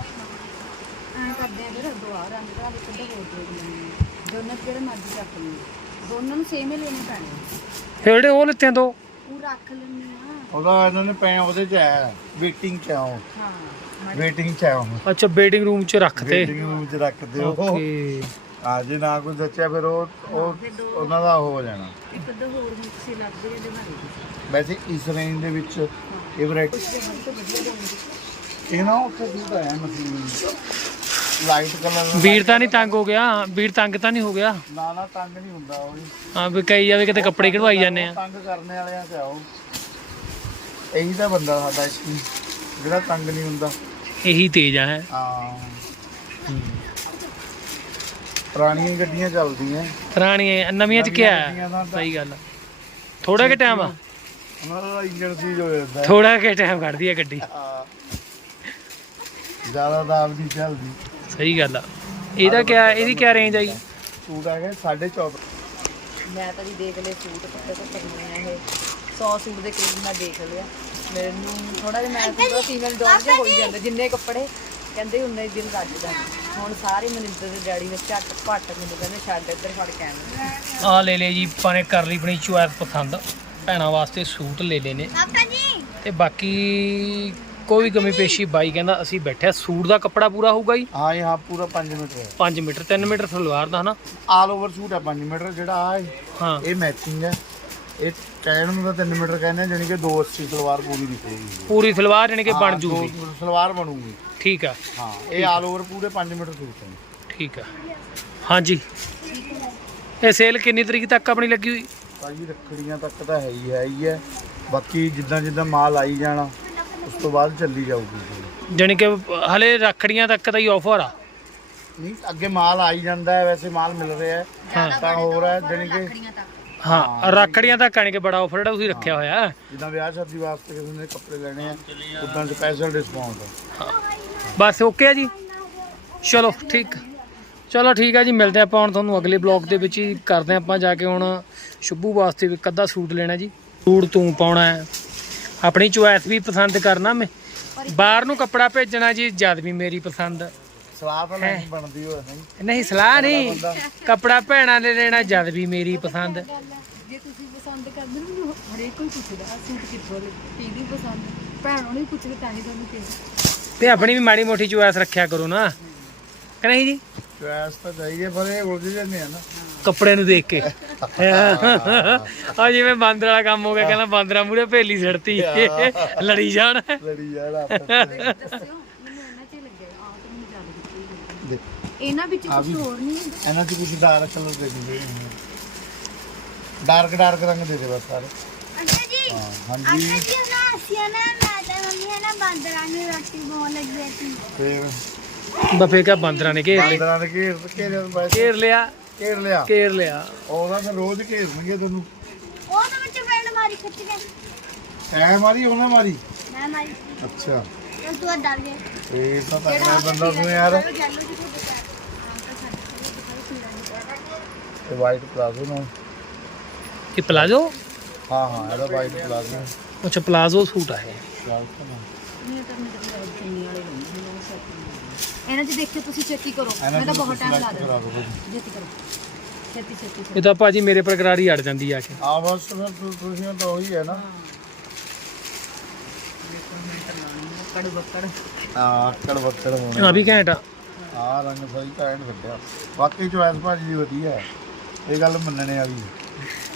S3: ਐਂ ਕਰਦੇ ਆ ਦੋ ਆ ਰੰਗ ਦਾ ਇੱਕ ਦੋ ਹੋਰ ਆ। ਦੋਨਾਂ ਜਿਹੜੇ ਮਰਜ਼ੀ ਰੱਖ ਲੈਣੇ ਦੋਨਾਂ ਨੂੰ ਸੇਮ ਹੀ ਲੈਣੇ ਪੈਣੇ ਆ।
S1: ਫਿਰ ਜਿਹੜੇ ਉਹ ਲਿੱਤਿਆਂ ਤੋਂ
S3: ਉਹ ਰੱਖ ਲੈਣੇ ਆ।
S4: ਉਹਦਾ ਇਹਨਾਂ ਨੇ ਪੈ ਉਹਦੇ ਚ ਹੈ ਵੇਟਿੰਗ ਚ ਆਉ
S3: ਹਾਂ
S4: ਵੇਟਿੰਗ ਚ ਆਉ
S1: ਅੱਛਾ ਵੇਟਿੰਗ ਰੂਮ 'ਚ ਰੱਖਤੇ
S4: ਵੇਟਿੰਗ ਰੂਮ ਚ ਰੱਖ ਦਿਓ
S1: ਓਕੇ
S4: ਆ ਜੇ ਨਾ ਕੋਈ ਦੱਸਿਆ ਫਿਰ ਉਹ ਉਹ ਉਹਨਾਂ ਦਾ ਉਹ ਹੋ ਜਾਣਾ।
S3: ਇੱਕ ਦੋ ਹੋਰ ਹੁਣ ਤੁਸੀਂ ਇਹਦੇ ਬਾਰੇ
S4: ਵੈਸੇ ਇਸ ਰੇਂਜ ਦੇ ਵਿੱਚ ਇਹ ਵੈਰਾਈਟੀ ਇਹ ਨਾ ਉੱਥੇ ਸੂਟ ਆਇਆ ਮਸ਼ੀਨ। ਲਾਈਟ ਕਲਰ
S1: ਵੀਰ ਤਾਂ ਨਹੀਂ ਤੰਗ ਹੋ ਗਿਆ। ਵੀਰ ਤੰਗ ਤਾਂ ਨਹੀਂ ਹੋ ਗਿਆ।
S4: ਨਾ ਨਾ ਤੰਗ ਨਹੀਂ ਹੁੰਦਾ ਉਹ ਜੀ।
S1: ਹਾਂ ਵੀ ਕਈ ਜਾਵੇ ਕਿਤੇ ਕੱਪੜੇ ਕਢਵਾਈ ਜਾਂਦੇ ਆ।
S4: ਤੰਗ ਕਰਨੇ ਵਾਲਿਆਂ ਤੇ ਆਓ ਇਹੀ ਤਾਂ ਬੰਦਾ ਸਾਡਾ ਹੀ, ਜਿਹੜਾ ਤੰਗ ਨਹੀਂ ਹੁੰਦਾ।
S1: ਇਹੀ ਤੇਜ ਆ ਹੈ।
S4: ਹਾਂ। ਪੁਰਾਣੀਆਂ ਗੱਡੀਆਂ ਚੱਲਦੀਆਂ।
S1: ਪੁਰਾਣੀਆਂ ਨਵੀਆਂ 'ਚ ਕੀ
S4: ਗੱਡੀਆਂ
S1: ਆ
S4: ਦਾ ਤਾਂ-
S1: ਸਹੀ ਗੱਲ। ਥੋੜਾ ਕਿ ਟਾਈਮ ਆ?
S4: ਉਹਨਾਂ ਦਾ ਇੰਜਨ ਸੀਜ ਹੋ ਜਾਂਦਾ। ਹੈ।
S1: ਥੋੜਾ ਕਿ ਟਾਈਮ ਕੱਢਦੀ ਆ ਗੱਡੀ।
S4: ਹਾਂ। ਜ਼ਿਆਦਾ ਦਾਬ ਨਹੀਂ ਚੱਲਦੀ।
S1: ਸਹੀ ਗੱਲ ਆ। ਇਹਦਾ ਕੀ ਇਹਦੀ ਕੀ ਰੇਂਜ ਆਈ
S4: ਸੂਟ ਹੈਗਾ 14.5
S3: ਮੈਂ ਤਾਂ ਜੀ ਦੇਖ ਲਏ ਸੂਟ ਕਿੱਥੇ ਤੱਕ ਕਰਨੇ ਆ ਇਹ। 100 ਸੂਟ ਦੇ ਕਰੀਬ ਮੈਂ ਦੇਖ ਲਿਆ। ਮੈਨੂੰ ਥੋੜਾ ਜਿਹਾ ਮੈਂ ਥੋੜਾ ਫੀਮੇਲ ਡੌਗ ਜਿਹਾ ਹੋਈ ਜਾਂਦਾ। ਜਿੰਨੇ ਕੱਪੜੇ ਕਹਿੰਦੇ ਉਨੇ ਹੀ ਦਿਲ ਰੱਜਦਾ ਹੁਣ ਸਾਰੇ ਮਨਿੰਦਰ ਦੇ ਡੈਡੀ ਨੇ ਝੱਟ ਪੱਟ ਮੈਨੂੰ ਕਹਿੰਦੇ ਛੱਡ ਇੱਧਰ ਫੜ ਕੇ ਆਣ
S1: ਆ ਲੈ ਲੈ ਜੀ ਆਪਾਂ ਨੇ ਕਰ ਲਈ ਆਪਣੀ ਚੁਆਇਸ ਪਸੰਦ। ਭੈਣਾਂ ਵਾਸਤੇ ਸੂਟ ਲੈ ਲਏ ਨੇ।
S5: ਪਾਪਾ ਜੀ।
S1: ਤੇ ਬਾਕੀ ਕੋਈ ਕਮੀ ਪੇਸ਼ੀ ਬਾਈ ਕਹਿੰਦਾ ਅਸੀਂ ਬੈਠਿਆ ਸੂਟ ਦਾ ਕੱਪੜਾ ਪੂਰਾ ਹੋਊਗਾ ਜੀ?
S4: ਹਾਂ ਇਹ ਹਾਂ ਪੂਰਾ 5 ਮੀਟਰ ਹੈ
S1: 5 ਮੀਟਰ 3 ਮੀਟਰ ਸਲਵਾਰ ਦਾ ਹਨਾ?
S4: ਆਲ ਓਵਰ ਸੂਟ ਹੈ 5 ਮੀਟਰ ਜਿਹੜਾ ਆ
S1: ਹਾਂ
S4: ਇਹ ਮੈਚਿੰਗ ਹੈ। ਇਹ ਕਹਿਣ ਨੂੰ ਤਾਂ 3 ਮੀਟਰ ਕਹਿੰਦੇ ਜਾਣੀ ਕਿ 280 ਸਲਵਾਰ ਪੂਰੀ ਦਿਖੇਗੀ।
S1: ਪੂਰੀ ਸਲਵਾਰ ਜਾਣੀ ਕਿ ਬਣ ਜੂਗੀ?
S4: ਸਲਵਾਰ ਬਣੂਗੀ।
S1: ਠੀਕ ਆ।
S4: ਹਾਂ ਇਹ ਆਲ ਓਵਰ ਪੂਰੇ 5 ਮੀਟਰ ਸੂਟ ਹੈ
S1: ਠੀਕ ਆ। ਹਾਂਜੀ। ਇਹ ਸੇਲ ਕਿੰਨੀ ਤਰੀਕ ਤੱਕ ਆਪਣੀ ਲੱਗੀ ਹੋਈ?
S4: ਭਾਜੀ ਰੱਖੜੀਆਂ ਤੱਕ ਤਾਂ ਹੈ ਹੀ ਹੈ ਹੀ ਹੈ। ਬਾਕੀ ਜਿੱਦਾਂ ਜਿੱਦਾਂ ਮਾਲ ਆਈ ਜਾਣਾ ਉਸ ਤੋਂ ਬਾਅਦ ਚੱਲੀ ਜਾਊਗੀ।
S1: ਜਾਣੀ ਕਿ ਹਲੇ ਰੱਖੜੀਆਂ ਤੱਕ ਦਾ ਹੀ ਆਫਰ ਆ।
S4: ਨਹੀਂ ਅੱਗੇ ਮਾਲ ਆਈ ਜਾਂਦਾ ਹੈ ਵੈਸੇ ਮਾਲ ਮਿਲ ਰਿਹਾ ਹੈ। ਤਾਂ ਹੈ ਜਾਣੀ ਕਿ
S1: ਹਾਂ ਰੱਖੜੀਆਂ ਤੱਕ ਆਣ ਕੇ ਬੜਾ ਆਫਰ ਜਿਹੜਾ ਤੁਸੀਂ ਰੱਖਿਆ ਹੋਇਆ।
S4: ਜਿੱਦਾਂ ਵਿਆਹ ਸ਼ਾਦੀ ਵਾਸਤੇ ਕਿਸੇ ਨੇ ਕੱਪੜੇ ਲੈਣੇ ਆ ਉਦਾਂ ਸਪੈਸ਼ਲ ਡਿਸਕਾਊਂਟ
S1: ਬਸ ਓਕੇ ਆ ਜੀ? ਚਲੋ ਠੀਕ। ਚਲੋ ਠੀਕ ਆ ਜੀ ਮਿਲਦੇ ਆਪਾਂ ਹੁਣ ਤੁਹਾਨੂੰ ਅਗਲੇ ਬਲੌਗ ਦੇ ਵਿੱਚ ਹੀ ਕਰਦੇ ਆਪਾਂ ਜਾ ਕੇ ਹੁਣ ਸ਼ੁਭੂ ਵਾਸਤੇ ਵੀ ਅੱਧਾ ਸੂਟ ਲੈਣਾ ਜੀ। ਸੂਟ ਤੂੰ ਪਾਉਣਾ ਹੈ। ਆਪਣੀ ਚੁਆਇਸ ਵੀ ਪਸੰਦ ਕਰਨਾ ਮੈਂ। ਬਾਹਰ ਨੂੰ ਕੱਪੜਾ ਭੇਜਣਾ ਜੀ ਜਦ ਵੀ ਮੇਰੀ ਪਸੰਦ।
S4: ਸਲਾਹ ਬਣਦੀ ਨਹੀਂ?
S1: ਨਹੀਂ ਸਲਾਹ ਨਹੀਂ। ਕੱਪੜਾ ਭੈਣਾਂ ਨੇ ਲੈਣਾ ਜਦ ਵੀ ਮੇਰੀ ਪਸੰਦ।
S3: ਜੇ ਤੁਸੀਂ ਪਸੰਦ ਕਰਦੇ ਹੋ ਮੈਨੂੰ ਹਰੇਕ ਕੋਈ ਪੁੱਛਦਾ ਆਹ ਸੂਟ ਕਿੱਥੋਂ ਲੈ ਕਿਹਦੀ ਪਸੰਦ? ਭੈਣੋਂ ਨਹੀਂ ਪੁੱਛਦੇ ਤਾਂ ਹੀ ਤੁਹਾਨੂੰ ਕਿਹਾ।
S1: ਤੇ ਆਪਣੀ ਵੀ ਮਾੜੀ ਮੋਟੀ ਚੁਆਇਸ ਰੱਖਿਆ ਕਰੋ ਨਾ। ਕਿ ਨਹੀਂ ਜੀ?
S4: ਚੁਆਇਸ ਤਾਂ ਚਾਹੀਏ ਪਰ ਇਹ ਉਲਝ ਜਾਂਦੇ ਆ ਨਾ।
S1: ਕੱਪੜੇ ਨੂੰ ਦੇਖ ਕੇ। ਆ ਜਿਵੇਂ ਬਾਂਦਰ ਵਾਲਾ ਕੰਮ ਹੋ ਗਿਆ ਕਹਿੰਦਾ ਬਾਂਦਰਾਂ ਮੂਰੇ ਭੇਲੀ ਛੜਤੀ ਲੜੀ ਜਾਣ।
S4: ਲੜੀ ਵਿੱਚ।
S3: ਦੱਸਿਓ ਮੈਨੂੰ ਇਹਨਾਂ ਚ ਹੀ ਲੱਗਿਆ ਆ ਤਾਂ ਮੈਨੂੰ ਦਿੱਤੀ
S4: ਦੇਖ,
S3: ਇਹਨਾਂ ਵਿੱਚ ਕੁਝ ਹੋਰ ਨਹੀਂ ਹੈ
S4: ਇਹਨਾਂ ਚ ਕੁਝ ਡਾਰਕ ਕਲਰ ਦੇ ਦਿੰਦੇ ਡਾਰਕ ਡਾਰਕ ਰੰਗ ਦੇ ਦੇ ਬਸ ਸਾਰੇ।
S5: ਅੰਕਲ ਜੀ
S4: ਹਾਂ
S5: ਅੰਕਲ
S4: ਹਾਂਜੀ
S5: ਜੀ ਨਾ ਅਸੀਂ ਨਾ ਮੈਂ ਤੇ ਮੰਮੀ ਹੈ ਨਾ ਬਾਂਦਰਾਂ ਨੂੰ ਰੋਟੀ ਬਹੁਤ ਲੱਗੀ ਸੀ।
S4: ਤੇ
S1: ਬਫੇ ਕਾ ਬਾਂਦਰਾਂ ਨੇ ਲਿਆ
S4: ਬਾਂਦਰਾਂ ਘੇਰ
S1: ਲਿਆ।
S4: ਘੇਰ ਲਿਆ।
S1: ਘੇਰ ਲਿਆ।
S4: ਉਹਦਾ ਤਾਂ ਰੋਜ਼ ਘੇਰਨਗੇ ਤੈਨੂੰ।
S5: ਉਹ ਤਾਂ ਵਿੱਚ ਫਰੈਂਡ ਮਾਰੀ ਖਿੱਚ ਕੇ।
S4: ਐ ਮਾਰੀ ਉਹਨੇ ਮਾਰੀ?
S5: ਮੈਂ ਮਾਰੀ।
S4: ਅੱਛਾ।
S5: ਤੇ ਤੂੰ ਡਰ ਗਿਆ
S4: ਇਹ ਤਾਂ ਤਕੜਾ ਬੰਦਾ ਤੂੰ ਯਾਰ।
S5: ਜੈਲੋ ਜੀ ਤੁਹਾਡੇ ਘਰ
S4: ਤੇ ਵਾਈਟ ਪਲਾਜ਼ੋ ਨਾਲ
S1: ਇਹ ਪਲਾਜ਼ੋ
S4: ਹਾਂ ਹਾਂ ਇਹਦਾ ਵਾਈਟ ਪਲਾਜ਼ੋ
S1: ਅੱਛਾ ਪਲਾਜ਼ੋ ਸੂਟ ਆ ਇਹ।
S4: ਪਲਾਜ਼ੋ ਨਾ।
S3: ਨਹੀਂ ਤਾਂ ਮੇਰੇ ਵਾਲੇ ਨਹੀਂ ਨਹੀਂ। ਇਹਨਾਂ 'ਚ ਦੇਖਿਓ ਤੁਸੀਂ ਛੇਤੀ ਕਰੋ। ਮੈਂ ਤਾਂ ਬਹੁਤ ਟਾਈਮ ਲਾ ਦਿੰਦਾ। ਛੇਤੀ ਕਰੋ ਛੇਤੀ ਛੇਤੀ
S1: ਇਹ ਤਾਂ ਭਾਜੀ ਮੇਰੇ ਪਰ ਗਰਾਰੀ ਅੜ ਜਾਂਦੀ ਆ ਕੇ।
S4: ਆ ਬਸ ਫਿਰ ਤੁ- ਤੁਸੀਂ ਤਾਂ ਉਹੀ ਹੈ ਨਾ।
S3: ਕੜ ਬੱਕੜ
S4: ਆ ਅੱਕੜ ਬੱਕੜ ਹੋਣੇ।
S1: ਆ ਵੀ ਘੈਂਟ ਆ।
S4: ਆ ਰੰਗ ਸਹੀ ਕਾਇਨ ਕੱਢਿਆ ਬਾਕੀ ਚੋਇਸ ਭਾਜੀ ਦੀ ਵਧੀਆ ਹੈ। ਇਹ ਗੱਲ ਮੰਨਣੇ ਵਾਲੀ ਹੈ।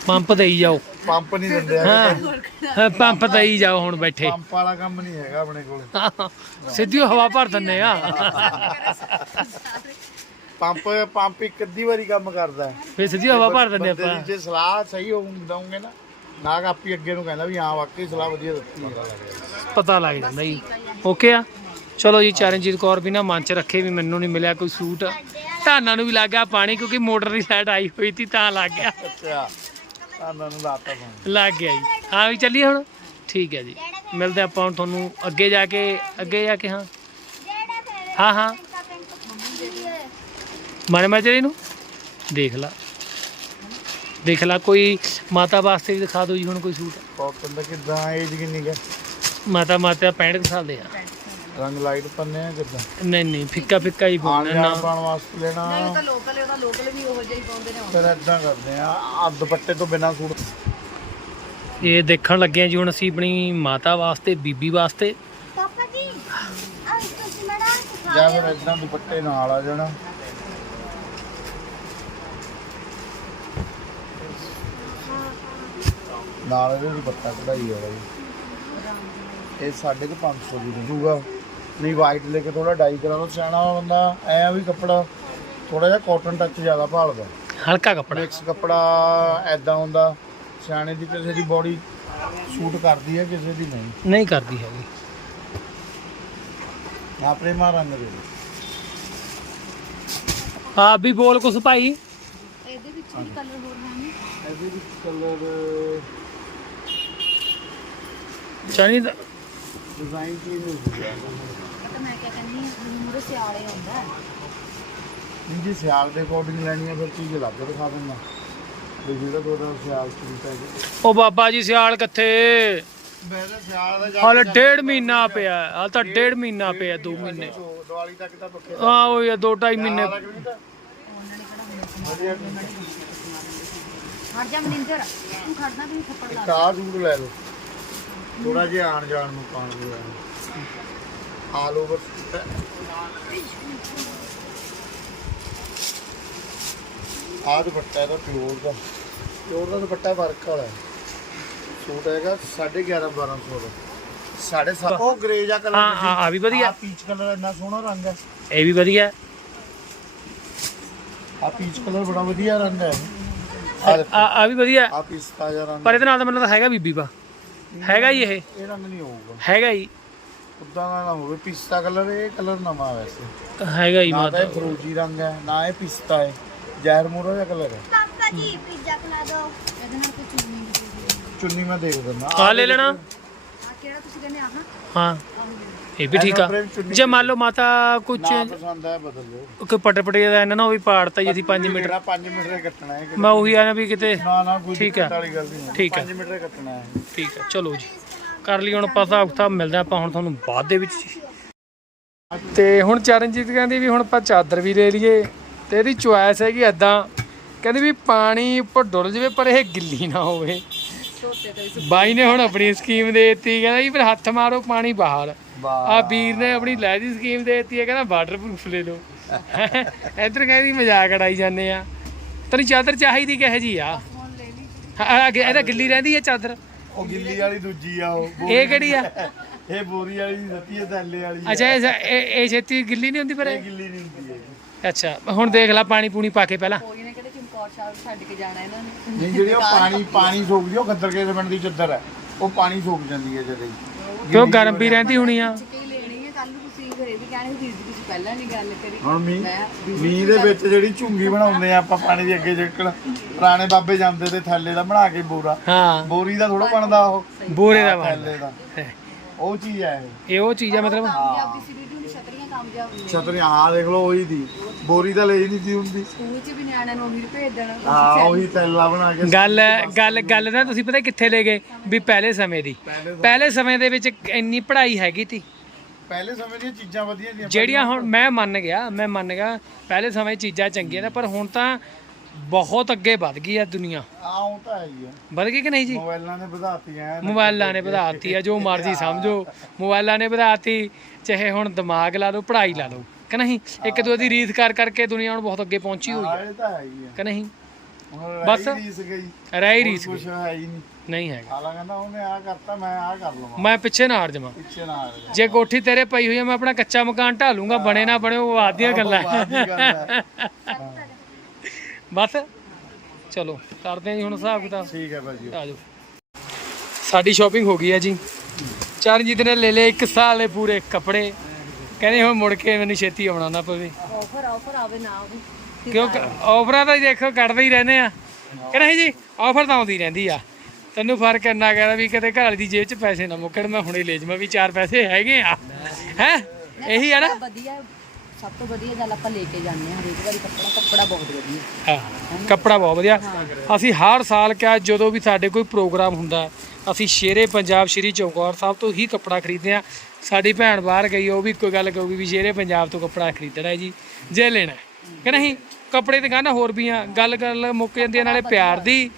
S1: ਪੰਪ ਦੇਈ ਜਾਓ।
S4: ਪੰਪ ਨਹੀਂ ਦਿੰਦੇ ਹੈਗੇ
S1: ਹਾਂ ਪੰਪ ਦੇਈ ਜਾਓ ਹੁਣ ਬੈਠੇ।
S4: ਪੰਪ ਵਾਲਾ ਕੰਮ ਨਹੀਂ ਹੈਗਾ ਆਪਣੇ ਕੋਲ।
S1: ਸਿੱਧੀ ਹਵਾ ਭਰ ਦਿੰਨੇ ਆ।
S4: ਪੰਪ ਪੰਪ ਇੱਕ ਅੱਧੀ ਵਾਰੀ ਕੰਮ ਕਰਦਾ ਹੈ।
S1: ਫੇਰ ਸਿੱਧੀ ਹਵਾ ਭਰ ਦਿੰਨੇ
S4: ਬੰਦੇ ਦੀ
S1: ਆਪਾਂ
S4: ਜੇ ਸਲਾਹ ਸਹੀ ਹੋਊ ਦਊਂਗੇ ਨਾ। ਨਾਗ ਆਪੀ ਅੱਗੇ ਨੂੰ ਕਹਿੰਦਾ ਵੀ ਹਾਂ ਵਾਕਈ ਸਲਾਹ ਵਧੀਆ ਦਿੱਤੀ ਹੈ।
S1: ਪਤਾ ਲੱਗ ਜਾਂਦਾ ਜੀ ਓਕੇ ਆ? ਚਲੋ ਜੀ ਚਰਨਜੀਤ ਕੌਰ ਵੀ ਨਾ ਮਨ ਚ ਰੱਖੇ ਵੀ ਮੈਨੂੰ ਨਹੀਂ ਮਿਲਿਆ ਕੋਈ ਸੂਟ। ਧਾਨਾਂ ਨੂੰ ਵੀ ਲੱਗ ਗਿਆ ਪਾਣੀ ਕਿਉਂਕਿ ਮੋਟਰ ਦੀ ਸਾਈਡ ਆਈ ਹੋਈ ਸੀ ਤਾਂ ਲੱਗ ਗਿਆ।
S4: ਅੱਛਾ। ਤੁਹਾਨੂੰ ਨੂੰ ਲਾਤਾ ਫੋਨ
S1: ਲੱਗ ਗਿਆ ਜੀ। ਹਾਂ ਵੀ ਚੱਲੀਏ ਹੁਣ? ਠੀਕ ਹੈ ਜੀ। ਮਿਲਦੇ ਆਪਾਂ ਹੁਣ ਤੁਹਾਨੂੰ ਅੱਗੇ ਜਾ ਕੇ ਅੱਗੇ ਜਾ ਕੇ ਹਾਂ। ਹਾਂ ਹਾਂ। ਮਾਰੇ ਮਾਜਰੇ ਨੂੰ ਦੇਖ ਲਾ। ਦੇਖ ਲਾ ਕੋਈ ਮਾਤਾ ਵਾਸਤੇ ਵੀ ਦਿਖਾ ਦਿਓ ਜੀ ਹੁਣ ਕੋਈ ਸੂਟ।
S4: ਦਾ ਕਿਦਾਂ ਏਜ ਕਿੰਨੀ ਹੈ?
S1: ਮਾਤਾ ਮਾਤਾ 65 ਕੁ ਸਾਲ ਦੇ ਆ।
S4: ਰੰਗ ਲਾਈਟ ਪੰਨੇ ਆ ਕਿਦਾਂ
S1: ਨਹੀਂ ਨਹੀਂ ਫਿੱਕਾ ਫਿੱਕਾ ਹੀ
S4: ਆਣ
S1: ਪਾਉਣਾ
S4: ਜਾਣ
S1: ਨਾ।
S4: ਪਾਉਣ ਵਾਸਤੇ ਲੈਣਾ।
S3: ਨਹੀਂ ਤਾਂ ਲੋਕਲ ਹੈ ਉਹਦਾ ਲੋਕਲ ਵੀ ਉਹੋ ਜਿਹਾ ਹੀ ਪਾਉਂਦੇ ਨੇ
S4: ਫਿਰ ਏਦਾਂ ਕਰਦੇ ਆ ਆ ਦੁਪੱਟੇ ਤੋਂ ਬਿਨਾ ਸੂਟ।
S1: ਇਹ ਦੇਖਣ ਲੱਗੇ ਹਾਂ ਜੀ ਹੁਣ ਅਸੀਂ ਆਪਣੀ ਮਾਤਾ ਵਾਸਤੇ ਬੀਬੀ ਵਾਸਤੇ।
S5: ਪਾਪਾ ਜੀ ਆ ਤੁਸੀਂ ਸਿਖਾ
S4: ਜਾਂ ਫਿਰ ਇਦਾਂ ਦੁਪੱਟੇ ਨਾਲ ਆ ਜਾਣਾ। ਨਾਲ ਇਹਦੇ ਦੁਪੱਟਾ ਕਢਾਈ ਹੋਗਾ ਜੀ। ਇਹ ਸਾਢੇ ਕੁ 500 ਦੀ ਮਿਲੂਗਾ ਨਹੀਂ ਵਾਈਟ ਲੈ ਕੇ ਥੋੜਾ ਡਾਈ ਕਰਾ ਲਓ ਸਿਆਣਾ ਬੰਦਾ ਐ ਆ ਵੀ ਕੱਪੜਾ ਥੋੜਾ ਜਿਹਾ ਕਾਟਨ ਟੱਚ ਜ਼ਿਆਦਾ ਭਾਲਦਾ।
S1: ਹਲਕਾ ਕੱਪੜਾ।
S4: ਮਿਕਸ ਕੱਪੜਾ ਐਦਾਂ ਹੁੰਦਾ ਸਿਆਣੇ ਦੀ ਕਿਸੇ ਦੀ ਬੋਡੀ ਸੂਟ ਕਰਦੀ ਹੈ ਕਿਸੇ ਦੀ ਨਹੀਂ।
S1: ਨਹੀਂ ਕਰਦੀ ਹੈਗੀ।
S4: ਆਪਣੇ ਮਾਂ ਰੰਗ ਦੇ।
S1: ਆਪ ਵੀ ਬੋਲ ਕੁਛ ਭਾਈ।
S3: ਇਹਦੇ ਵਿੱਚ ਵੀ ਕਲਰ ਹੋਰ ਹਨ
S4: ਇਹਦੇ ਵਿੱਚ ਕਲਰ
S1: ਚਣੀ ਦਾ
S4: ਡਿਜ਼ਾਈਨ ਕੀ ਮਿਲ ਜੂਗਾ
S3: ਤਾਂ ਮੈਂ ਕਿਆ ਕਹਿੰਦੀ ਹਾਂ ਮੂਰੇ ਸਿਆਲੇ ਹੁੰਦਾ
S4: ਨਹੀਂ ਜੀ ਸਿਆਲ ਦੇ ਅਕੋਰਡਿੰਗ ਲੈਣੀ ਹੈ ਫਿਰ ਚੀਜ਼ ਲੱਗ ਦਿਖਾ ਦਿੰਦਾ। ਤੇ ਜਿਹੜਾ ਤੁਹਾਡਾ ਸਿਆਲ ਸੂਟ ਹੈ ਜੀ।
S1: ਉਹ ਬਾਬਾ ਜੀ ਸਿਆਲ ਕਿੱਥੇ?
S4: ਤਾਂ ਸਿਆਲ ਦਾ
S1: ਹਾਲੇ ਡੇਢ ਮਹੀਨਾ ਪਿਆ ਹਾਲ ਤਾਂ ਡੇਢ ਮਹੀਨਾ ਪਿਆ 2 ਮਹੀਨੇ
S4: ਦਿਵਾਲੀ ਤੱਕ ਤਾਂ ਪੱਕੇ
S1: ਆ ਉਹ ਯਾ 2 2.5 ਮਹੀਨੇ।
S3: ਹਟ ਜਾ ਮਨਿੰਦਰ ਤੂੰ ਖੜਨਾ ਤੂੰ ਥੱਪੜ ਲਾ
S4: ਕਾਹ ਸੂਟ ਲੈ ਲਓ। ਥੋੜਾ ਜਿਹਾ ਆਣ ਜਾਣ ਨੂੰ ਪਾਣ ਦੇ ਆਲ ਓਵਰ ਆਹ ਦੁਪੱਟਾ ਇਹਦਾ ਪਿਓਰ ਦਾ। ਪਿਓਰ ਦਾ ਦੁਪੱਟਾ ਵਰਕ ਵਾਲਾ ਸੂਟ ਹੈਗਾ 11.5 1200 ਦਾ। ਸਾਢੇ ਸੱਤ ਉਹ ਗ੍ਰੇ ਜਿਹਾ ਕਲਰ
S1: ਹਾਂ ਹਾਂ ਆ ਵੀ ਵਧੀਆ।
S4: ਪੀਚ ਕਲਰ ਇੰਨਾ ਸੋਹਣਾ ਰੰਗ ਹੈ।
S1: ਇਹ ਵੀ ਵਧੀਆ।
S4: ਆ ਪੀਚ ਕਲਰ ਬੜਾ ਵਧੀਆ ਰੰਗ ਹੈ। ਆ
S1: ਆ ਆ ਵੀ ਵਧੀਆ।
S4: ਆ ਪਿਸਤਾ ਜਿਹਾ ਰੰਗ
S1: ਪਰ ਇਹਦੇ ਨਾਲ ਤਾਂ ਮੈਨੂੰ ਤਾਂ ਹੈਗਾ ਬੀਬੀ ਪਾ। ਹੈਗਾ ਹੀ ਇਹ।
S4: ਇਹ ਰੰਗ ਨਹੀਂ ਹੋਊਗਾ।
S1: ਹੈਗਾ ਹੀ।
S4: ਉਦਾਂ ਦਾ ਨਾ ਹੋਵੇ ਪਿਸਤਾ ਕਲਰ ਇਹ ਕਲਰ ਨਵਾਂ ਵੈਸੇ।
S1: ਹੈਗਾ ਹੀ
S4: ਨਾ ਤਾਂ
S1: ਮਾਤਾ
S4: ਇਹ ਫਰੋਜੀ ਰੰਗ ਹੈ ਨਾ ਇਹ ਪਿਸਤਾ ਹੈ। ਜ਼ਹਿਰ ਮੂਰਾ ਜਿਹਾ ਕਲਰ ਹੈ।
S5: ਪਾਪਾ ਜੀ ਪੀਜ਼ਾ ਖਿਲਾ ਦਿਓ
S3: ਇਹਦੇ ਨਾਲ ਕੋਈ ਚੁੰਨੀ
S4: ਮੈਂ ਦੇਖ ਦਿੰਦਾ।
S1: ਆ ਲੈ ਲੈਣਾ।
S3: ਆਹ ਕਿਹੜਾ ਤੁਸੀਂ ਕਹਿੰਦੇ ਆਹ
S1: ਹਾਂ। ਇਹ ਵੀ ਠੀਕ ਆ। ਜੇ ਮੰਨ ਲਓ ਮਾਤਾ ਕੁਝ
S4: ਨਾ ਪਸੰਦ ਹੈ ਬਦਲ ਲਓ
S1: ਕੋਈ ਪਟੇ ਪਟੇ ਦਾ ਇਹਨਾਂ ਨਾਲ ਵੀ ਪਾੜਤਾ ਜੀ ਅਸੀਂ 5 ਮੀਟਰ।
S4: 5 ਮੀਟਰ ਹੀ ਕੱਟਣਾ ਹੈ।
S1: ਮੈਂ ਉਹੀ ਆ ਨਾ ਵੀ ਕਿਤੇ
S4: ਨਾ ਨਾ ਕੋਈ
S1: ਠੀਕ
S4: ਦਿੱਕਤ
S1: ਹੈ।
S4: ਵਾਲੀ ਗੱਲ ਨਹੀਂ
S1: ਠੀਕ ਹੈ।
S4: 5 ਮੀਟਰ ਹੀ ਕੱਟਣਾ ਹੈ।
S1: ਠੀਕ ਹੈ ਚਲੋ ਜੀ। ਕਰ ਲਈ ਹੁਣ ਆਪਾਂ ਹਿਸਾਬ ਕਿਤਾਬ ਮਿਲਦਾ ਆਪਾਂ ਹੁਣ ਤੁਹਾਨੂੰ ਬਾਅਦ ਦੇ ਵਿੱਚ। ਤੇ ਹੁਣ ਚਰਨਜੀਤ ਕਹਿੰਦੀ ਵੀ ਹੁਣ ਆਪਾਂ ਚਾਦਰ ਵੀ ਲੈ ਲਈਏ ਤੇ ਇਹਦੀ ਚੁਆਇਸ ਹੈਗੀ ਐਦਾਂ ਕਹਿੰਦੀ ਵੀ ਪਾਣੀ ਉੱਪਰ ਡੁੱਲ ਜਾਵੇ ਪਰ ਇਹ ਗਿੱਲੀ ਨਾ ਹੋਵੇ। ਬਾਈ ਨੇ ਹੁਣ ਆਪਣੀ ਸਕੀਮ ਦੇ ਦਿੱਤੀ ਕਹਿੰਦਾ ਜੀ ਫਿਰ ਹੱਥ ਮਾਰੋ ਪਾਣੀ ਬਾਹਰ। ਆ ਵੀਰ ਨੇ ਆਪਣੀ ਲੈ ਦੀ ਸਕੀਮ ਦੇ ਦਿੱਤੀ ਹੈ ਕਹਿੰਦਾ ਵਾਟਰਪ੍ਰੂਫ ਲੈ ਲਓ। ਇੱਧਰ ਕਹਿੰਦੀ ਮਜ਼ਾਕ ਉਡਾਈ ਜਾਂਦੇ ਆ। ਤੈਨੂੰ ਚਾਦਰ ਚਾਹੀਦੀ ਕਿਹੋ ਜੀ ਆ ਇਹਦਾ ਗਿੱਲੀ ਰਹਿੰਦੀ ਹੈ ਚਾਦਰ?
S4: ਉਹ ਗਿੱਲੀ ਵਾਲੀ ਦੂਜੀ ਆ ਉਹ
S1: ਇਹ ਕਿਹੜੀ ਆ?
S4: ਇਹ ਬੋਰੀ ਵਾਲੀ ਦੀ ਦਿੱਤੀ ਹੈ ਥੱਲੇ ਵਾਲੀ ਆ।
S1: ਅੱਛਾ ਇਹ ਇਹ ਇਹ ਛੇਤੀ ਗਿੱਲੀ ਨਹੀਂ ਹੁੰਦੀ ਪਰ
S4: ਇਹ?
S1: ਇਹ?
S4: ਗਿੱਲੀ ਨਹੀਂ ਹੁੰਦੀ ਹੈ
S1: ਅੱਛਾ ਹੁਣ ਦੇਖ ਲੈ ਪਾਣੀ ਪੂਣੀ ਪਾ ਕੇ ਪਹਿਲਾਂ।
S3: ਕੋਈ ਨੇ ਕਿਹੜੇ ਚਮਕੌਰ ਸਾਹਿਬ ਛੱਡ ਕੇ ਜਾਣਾ ਇਹਨਾਂ ਨੇ।
S4: ਨਹੀਂ ਜਿਹੜੀ ਉਹ ਪਾਣੀ ਪਾਣੀ ਸੋਕ ਦਿਓ ਖੱਦਰ ਕੇ ਜ਼ਮੀਨ ਦੀ ਚੱਦਰ ਹੈ। ਉਹ ਪਾਣੀ ਸੋਕ ਜਾਂਦੀ ਹੈ ਜਦੇ ਹੀ।
S1: ਕਿਉਂ ਗਰਮ ਵੀ ਰਹਿੰਦੀ ਹੋਣੀ ਆ
S3: ਕੀ ਲੈਣੀ ਹੈ ਕੱਲ ਨੂੰ ਤੁਸੀਂ ਘਰੇ ਵੀ ਕਹਿਣੇ ਵੀਰ ਜੀ ਤੁਸੀਂ ਪਹਿਲਾਂ ਨਹੀਂ ਗੱਲ ਕਰੀ।
S4: ਹੁਣ ਮੀਂਹ
S3: ਮੈਂ
S4: ਮੀਂਹ ਦੇ ਵਿੱਚ ਜਿਹੜੀ ਝੁੰਗੀ ਬਣਾਉਂਦੇ ਆ ਆਪਾਂ ਪਾਣੀ ਦੇ ਅੱਗੇ ਜੱਕਣ ਪੁਰਾਣੇ ਬਾਬੇ ਜਾਂਦੇ ਤੇ ਥੱਲੇ ਦਾ ਬਣਾ ਕੇ ਬੋਰਾ।
S1: ਹਾਂ।
S4: ਬੋਰੀ ਦਾ ਥੋੜਾ ਬਣਦਾ ਉਹ।
S1: ਬੋਰੇ ਦਾ
S4: ਥੱਲੇ ਦਾ। ਉਹ ਚੀਜ਼ ਆ ਇਹ।
S1: ਇਹ ਉਹ ਚੀਜ਼ ਆ ਮਤਲਬ
S3: ਕਾਮਯਾਬ ਦੀ ਸੀ ਛਤਰੀਆਂ ਕਾਮਯਾਬ ਹੁੰਦੀਆਂ।
S4: ਛਤਰੀ ਹਾਂ ਦੇਖ ਲਓ ਉਹੀ ਦੀ। ਬੋਰੀ ਤਾਂ ਲਈ ਨਹੀਂ ਸੀ ਹੁੰਦੀ।
S3: ਸਕੂਲ 'ਚ ਵੀ ਨਿਆਣਿਆਂ ਨੂੰ ਵੀਰ ਭੇਜ ਦੇਣਾ।
S4: ਹਾਂ ਉਹੀ ਤੈਲਾ ਬਣਾ ਕੇ
S1: ਗੱਲ ਗੱਲ ਗੱਲ ਨਾ ਤੁਸੀਂ ਪਤਾ ਕਿੱਥੇ ਲੈ ਗਏ? ਵੀ ਪਹਿਲੇ ਸਮੇਂ ਦੀ। ਪਹਿਲੇ ਸਮੇਂ ਦੇ ਵਿੱਚ ਇੰਨੀ ਪੜ੍ਹਾਈ ਹੈਗੀ ਤੀ।
S4: ਪਹਿਲੇ ਸਮੇਂ ਦੀਆਂ ਚੀਜ਼ਾਂ ਵਧੀਆ ਦੀਆਂ
S1: ਜਿਹੜੀਆਂ ਹੁਣ ਮੈਂ ਮੰਨ ਗਿਆ ਮੈਂ ਮੰਨ ਗਿਆ ਪਹਿਲੇ ਸਮੇਂ ਚੀਜ਼ਾਂ ਚੰਗੀਆਂ ਨੇ ਪਰ ਹੁਣ ਤਾਂ ਬਹੁਤ ਅੱਗੇ ਵੱਧ ਗਈ ਆ ਦੁਨੀਆ।
S4: ਆ ਉਹ ਤਾਂ ਹੈ ਹੀ ਆ।
S1: ਵੱਧ ਗਈ ਕਿ ਨਹੀਂ ਜੀ?
S4: ਮੋਬਾਈਲਾਂ ਨੇ ਵਧਾਤੀਆਂ
S1: ਮੋਬਾਈਲਾਂ ਨੇ ਵਧਾਤੀ ਆ ਜੋ ਮਰਜ਼ੀ ਸਮਝੋ। ਮੋਬਾਈਲਾਂ ਨੇ ਵਧਾਤੀ ਚਾਹੇ ਹੁਣ ਦਿਮਾਗ ਲਾ ਲਓ ਪੜ੍ਹਾਈ ਲਾ ਲਓ। ਕਿ ਨਹੀਂ? ਇੱਕ ਦੂਜੇ ਦੀ ਰੀਤ ਕਰ ਕਰਕੇ ਦੁਨੀਆ ਹੁਣ ਬਹੁਤ ਅੱਗੇ ਪਹੁੰਚੀ ਹੋਈ
S4: ਹਾਂ
S1: ਹੈ
S4: ਇਹ ਤਾਂ ਹੈ ਹੀ ਆ।
S1: ਕਿ ਨਹੀਂ? ਬਸ।
S4: ਬਸ ਰੀਸ ਗਈ।
S1: ਰਹਿ ਹੀ ਰੀਸ
S4: ਕੁਝ ਹੈ ਹੀ ਨਹੀਂ।
S1: ਨਹੀਂ ਹੈਗਾ।
S4: ਹਾਲਾਂ ਕਹਿੰਦਾ ਉਹਨੇ ਆ ਕਰਤਾ ਮੈਂ ਆ ਕਰ ਲਵਾਂ।
S1: ਮੈਂ ਪਿੱਛੇ ਨਾ ਹਟ ਜਾਵਾਂ।
S4: ਪਿੱਛੇ ਨਾ ਆ ਜਾ
S1: ਜੇ ਕੋਠੀ ਤੇਰੇ ਪਈ ਹੋਈ ਆ ਮੈਂ ਆਪਣਾ ਕੱਚਾ ਮਕਾਨ ਢਾਲੂੰਗਾ ਬਣੇ ਨਾ ਬਣੇ ਉਹ ਬਾਅਦ ਦੀਆਂ ਗੱਲਾਂ।
S4: ਹੈ।
S1: ਬਸ। ਚਲੋ ਕਰਦੇ ਹਾਂ ਜੀ ਹੁਣ ਹਿਸਾਬ ਕਿਤਾਬ।
S4: ਠੀਕ ਹੈ ਭਾਜੀ।
S1: ਆ ਜਾਓ। ਸਾਡੀ ਸ਼ਾਪਿੰਗ ਹੋ ਗਈ ਹੈ ਜੀ। ਚਰਨਜੀਤ ਨੇ ਲੈ ਲਏ 1 ਸਾਲ ਦੇ ਪੂਰੇ ਕੱਪੜੇ। ਕਹਿੰਦੇ ਹੁਣ ਮੁੜ ਕੇ ਮੈਨੂੰ ਛੇਤੀ ਆਉਣਾ ਨਾ ਪਵੇ।
S3: ਆਫਰ ਆਫਰ ਆਵੇ ਨਾ ਆਵੇ।
S1: ਕਿਉਂਕਿ ਆਫਰਾਂ ਤਾਂ ਦੇਖੋ ਕੱਢਦੇ ਹੀ ਰਹਿੰਦੇ ਆ। ਕਿ ਨਹੀਂ ਜੀ ਆਫਰ ਤਾਂ ਆਉਂਦੀ ਰਹਿੰਦੀ ਆ। ਤੈਨੂੰ ਫ਼ਰਕ ਇੰਨਾ ਕਹਿਣਾ ਵੀ ਕਿਤੇ ਘਰ ਦੀ ਜੇਬ 'ਚ ਪੈਸੇ ਨਾ ਮੁੱਕਣ ਮੈਂ ਹੁਣੇ ਲੈ ਜਾਵਾਂ ਵੀ ਚਾਰ ਪੈਸੇ ਹੈਗੇ ਆ। ਹੈ? ਇਹੀ ਆ ਨਾ?
S3: ਵਧੀਆ ਸਭ ਤੋਂ ਵਧੀਆ ਗੱਲ ਆਪਾਂ ਲੈ ਕੇ ਜਾਂਦੇ ਹਾਂ ਹਰੇਕ ਵਾਰੀ ਕੱਪੜਾ ਕੱਪੜਾ ਬਹੁਤ ਵਧੀਆ।
S1: ਹਾਂ ਕੱਪੜਾ ਬਹੁਤ ਵਧੀਆ। ਅਸੀਂ ਹਰ ਸਾਲ ਕਿਆ ਜਦੋਂ ਵੀ ਸਾਡੇ ਕੋਈ ਪ੍ਰੋਗਰਾਮ ਹੁੰਦਾ ਅਸੀਂ ਸ਼ੇਰੇ ਪੰਜਾਬ ਸ਼੍ਰੀ ਚੌਕੌਰ ਸਾਹਿਬ ਤੋਂ ਹੀ ਕੱਪੜਾ ਖਰੀਦਦੇ ਆ ਸਾਡੀ ਭੈਣ ਬਾਹਰ ਗਈ ਉਹ ਵੀ ਕੋਈ ਗੱਲ ਕਹੂਗੀ ਵੀ ਸ਼ੇਰੇ ਪੰਜਾਬ ਤੋਂ ਕੱਪੜਾ ਖਰੀਦਣਾ ਹੈ ਜੀ ਜੇ ਲੈਣਾ। ਕਿ ਨਹੀਂ? ਕੱਪੜੇ ਦੀ ਗਾਨਾ ਹੋਰ ਵੀ ਆ ਗੱਲ ਗੱਲ ਮੁੱਕ ਜਾਂਦੀ ਆ, ਨਾਲੇ ਪਿਆਰ ਦੀ।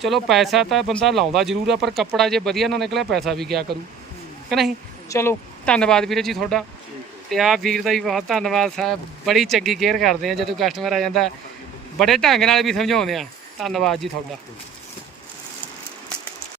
S1: ਚਲੋ ਪੈਸਾ ਤਾਂ ਬੰਦਾ ਲਾਉਂਦਾ ਜ਼ਰੂਰ ਆ, ਪਰ ਕੱਪੜਾ ਜੇ ਵਧੀਆ ਨਾ ਨਿਕਲਿਆ, ਪੈਸਾ ਵੀ ਗਿਆ ਕਰੂ? ਕਿ ਨਹੀਂ? ਚਲੋ, ਧੰਨਵਾਦ ਵੀਰੇ ਜੀ ਤੁਹਾਡਾ। ਤੇ ਆ ਵੀਰ ਦਾ ਵੀ ਬਹੁਤ ਧੰਨਵਾਦ ਸਾਹਿਬ। ਬੜੀ ਚੰਗੀ ਕੇਅਰ ਕਰਦੇ ਆ, ਜਦੋਂ ਕਸਟਮਰ ਆ ਜਾਂਦਾ। ਬੜੇ ਢੰਗ ਨਾਲ ਵੀ ਸਮਝਾਉਂਦੇ ਆ। ਧੰਨਵਾਦ ਜੀ ਤੁਹਾਡਾ।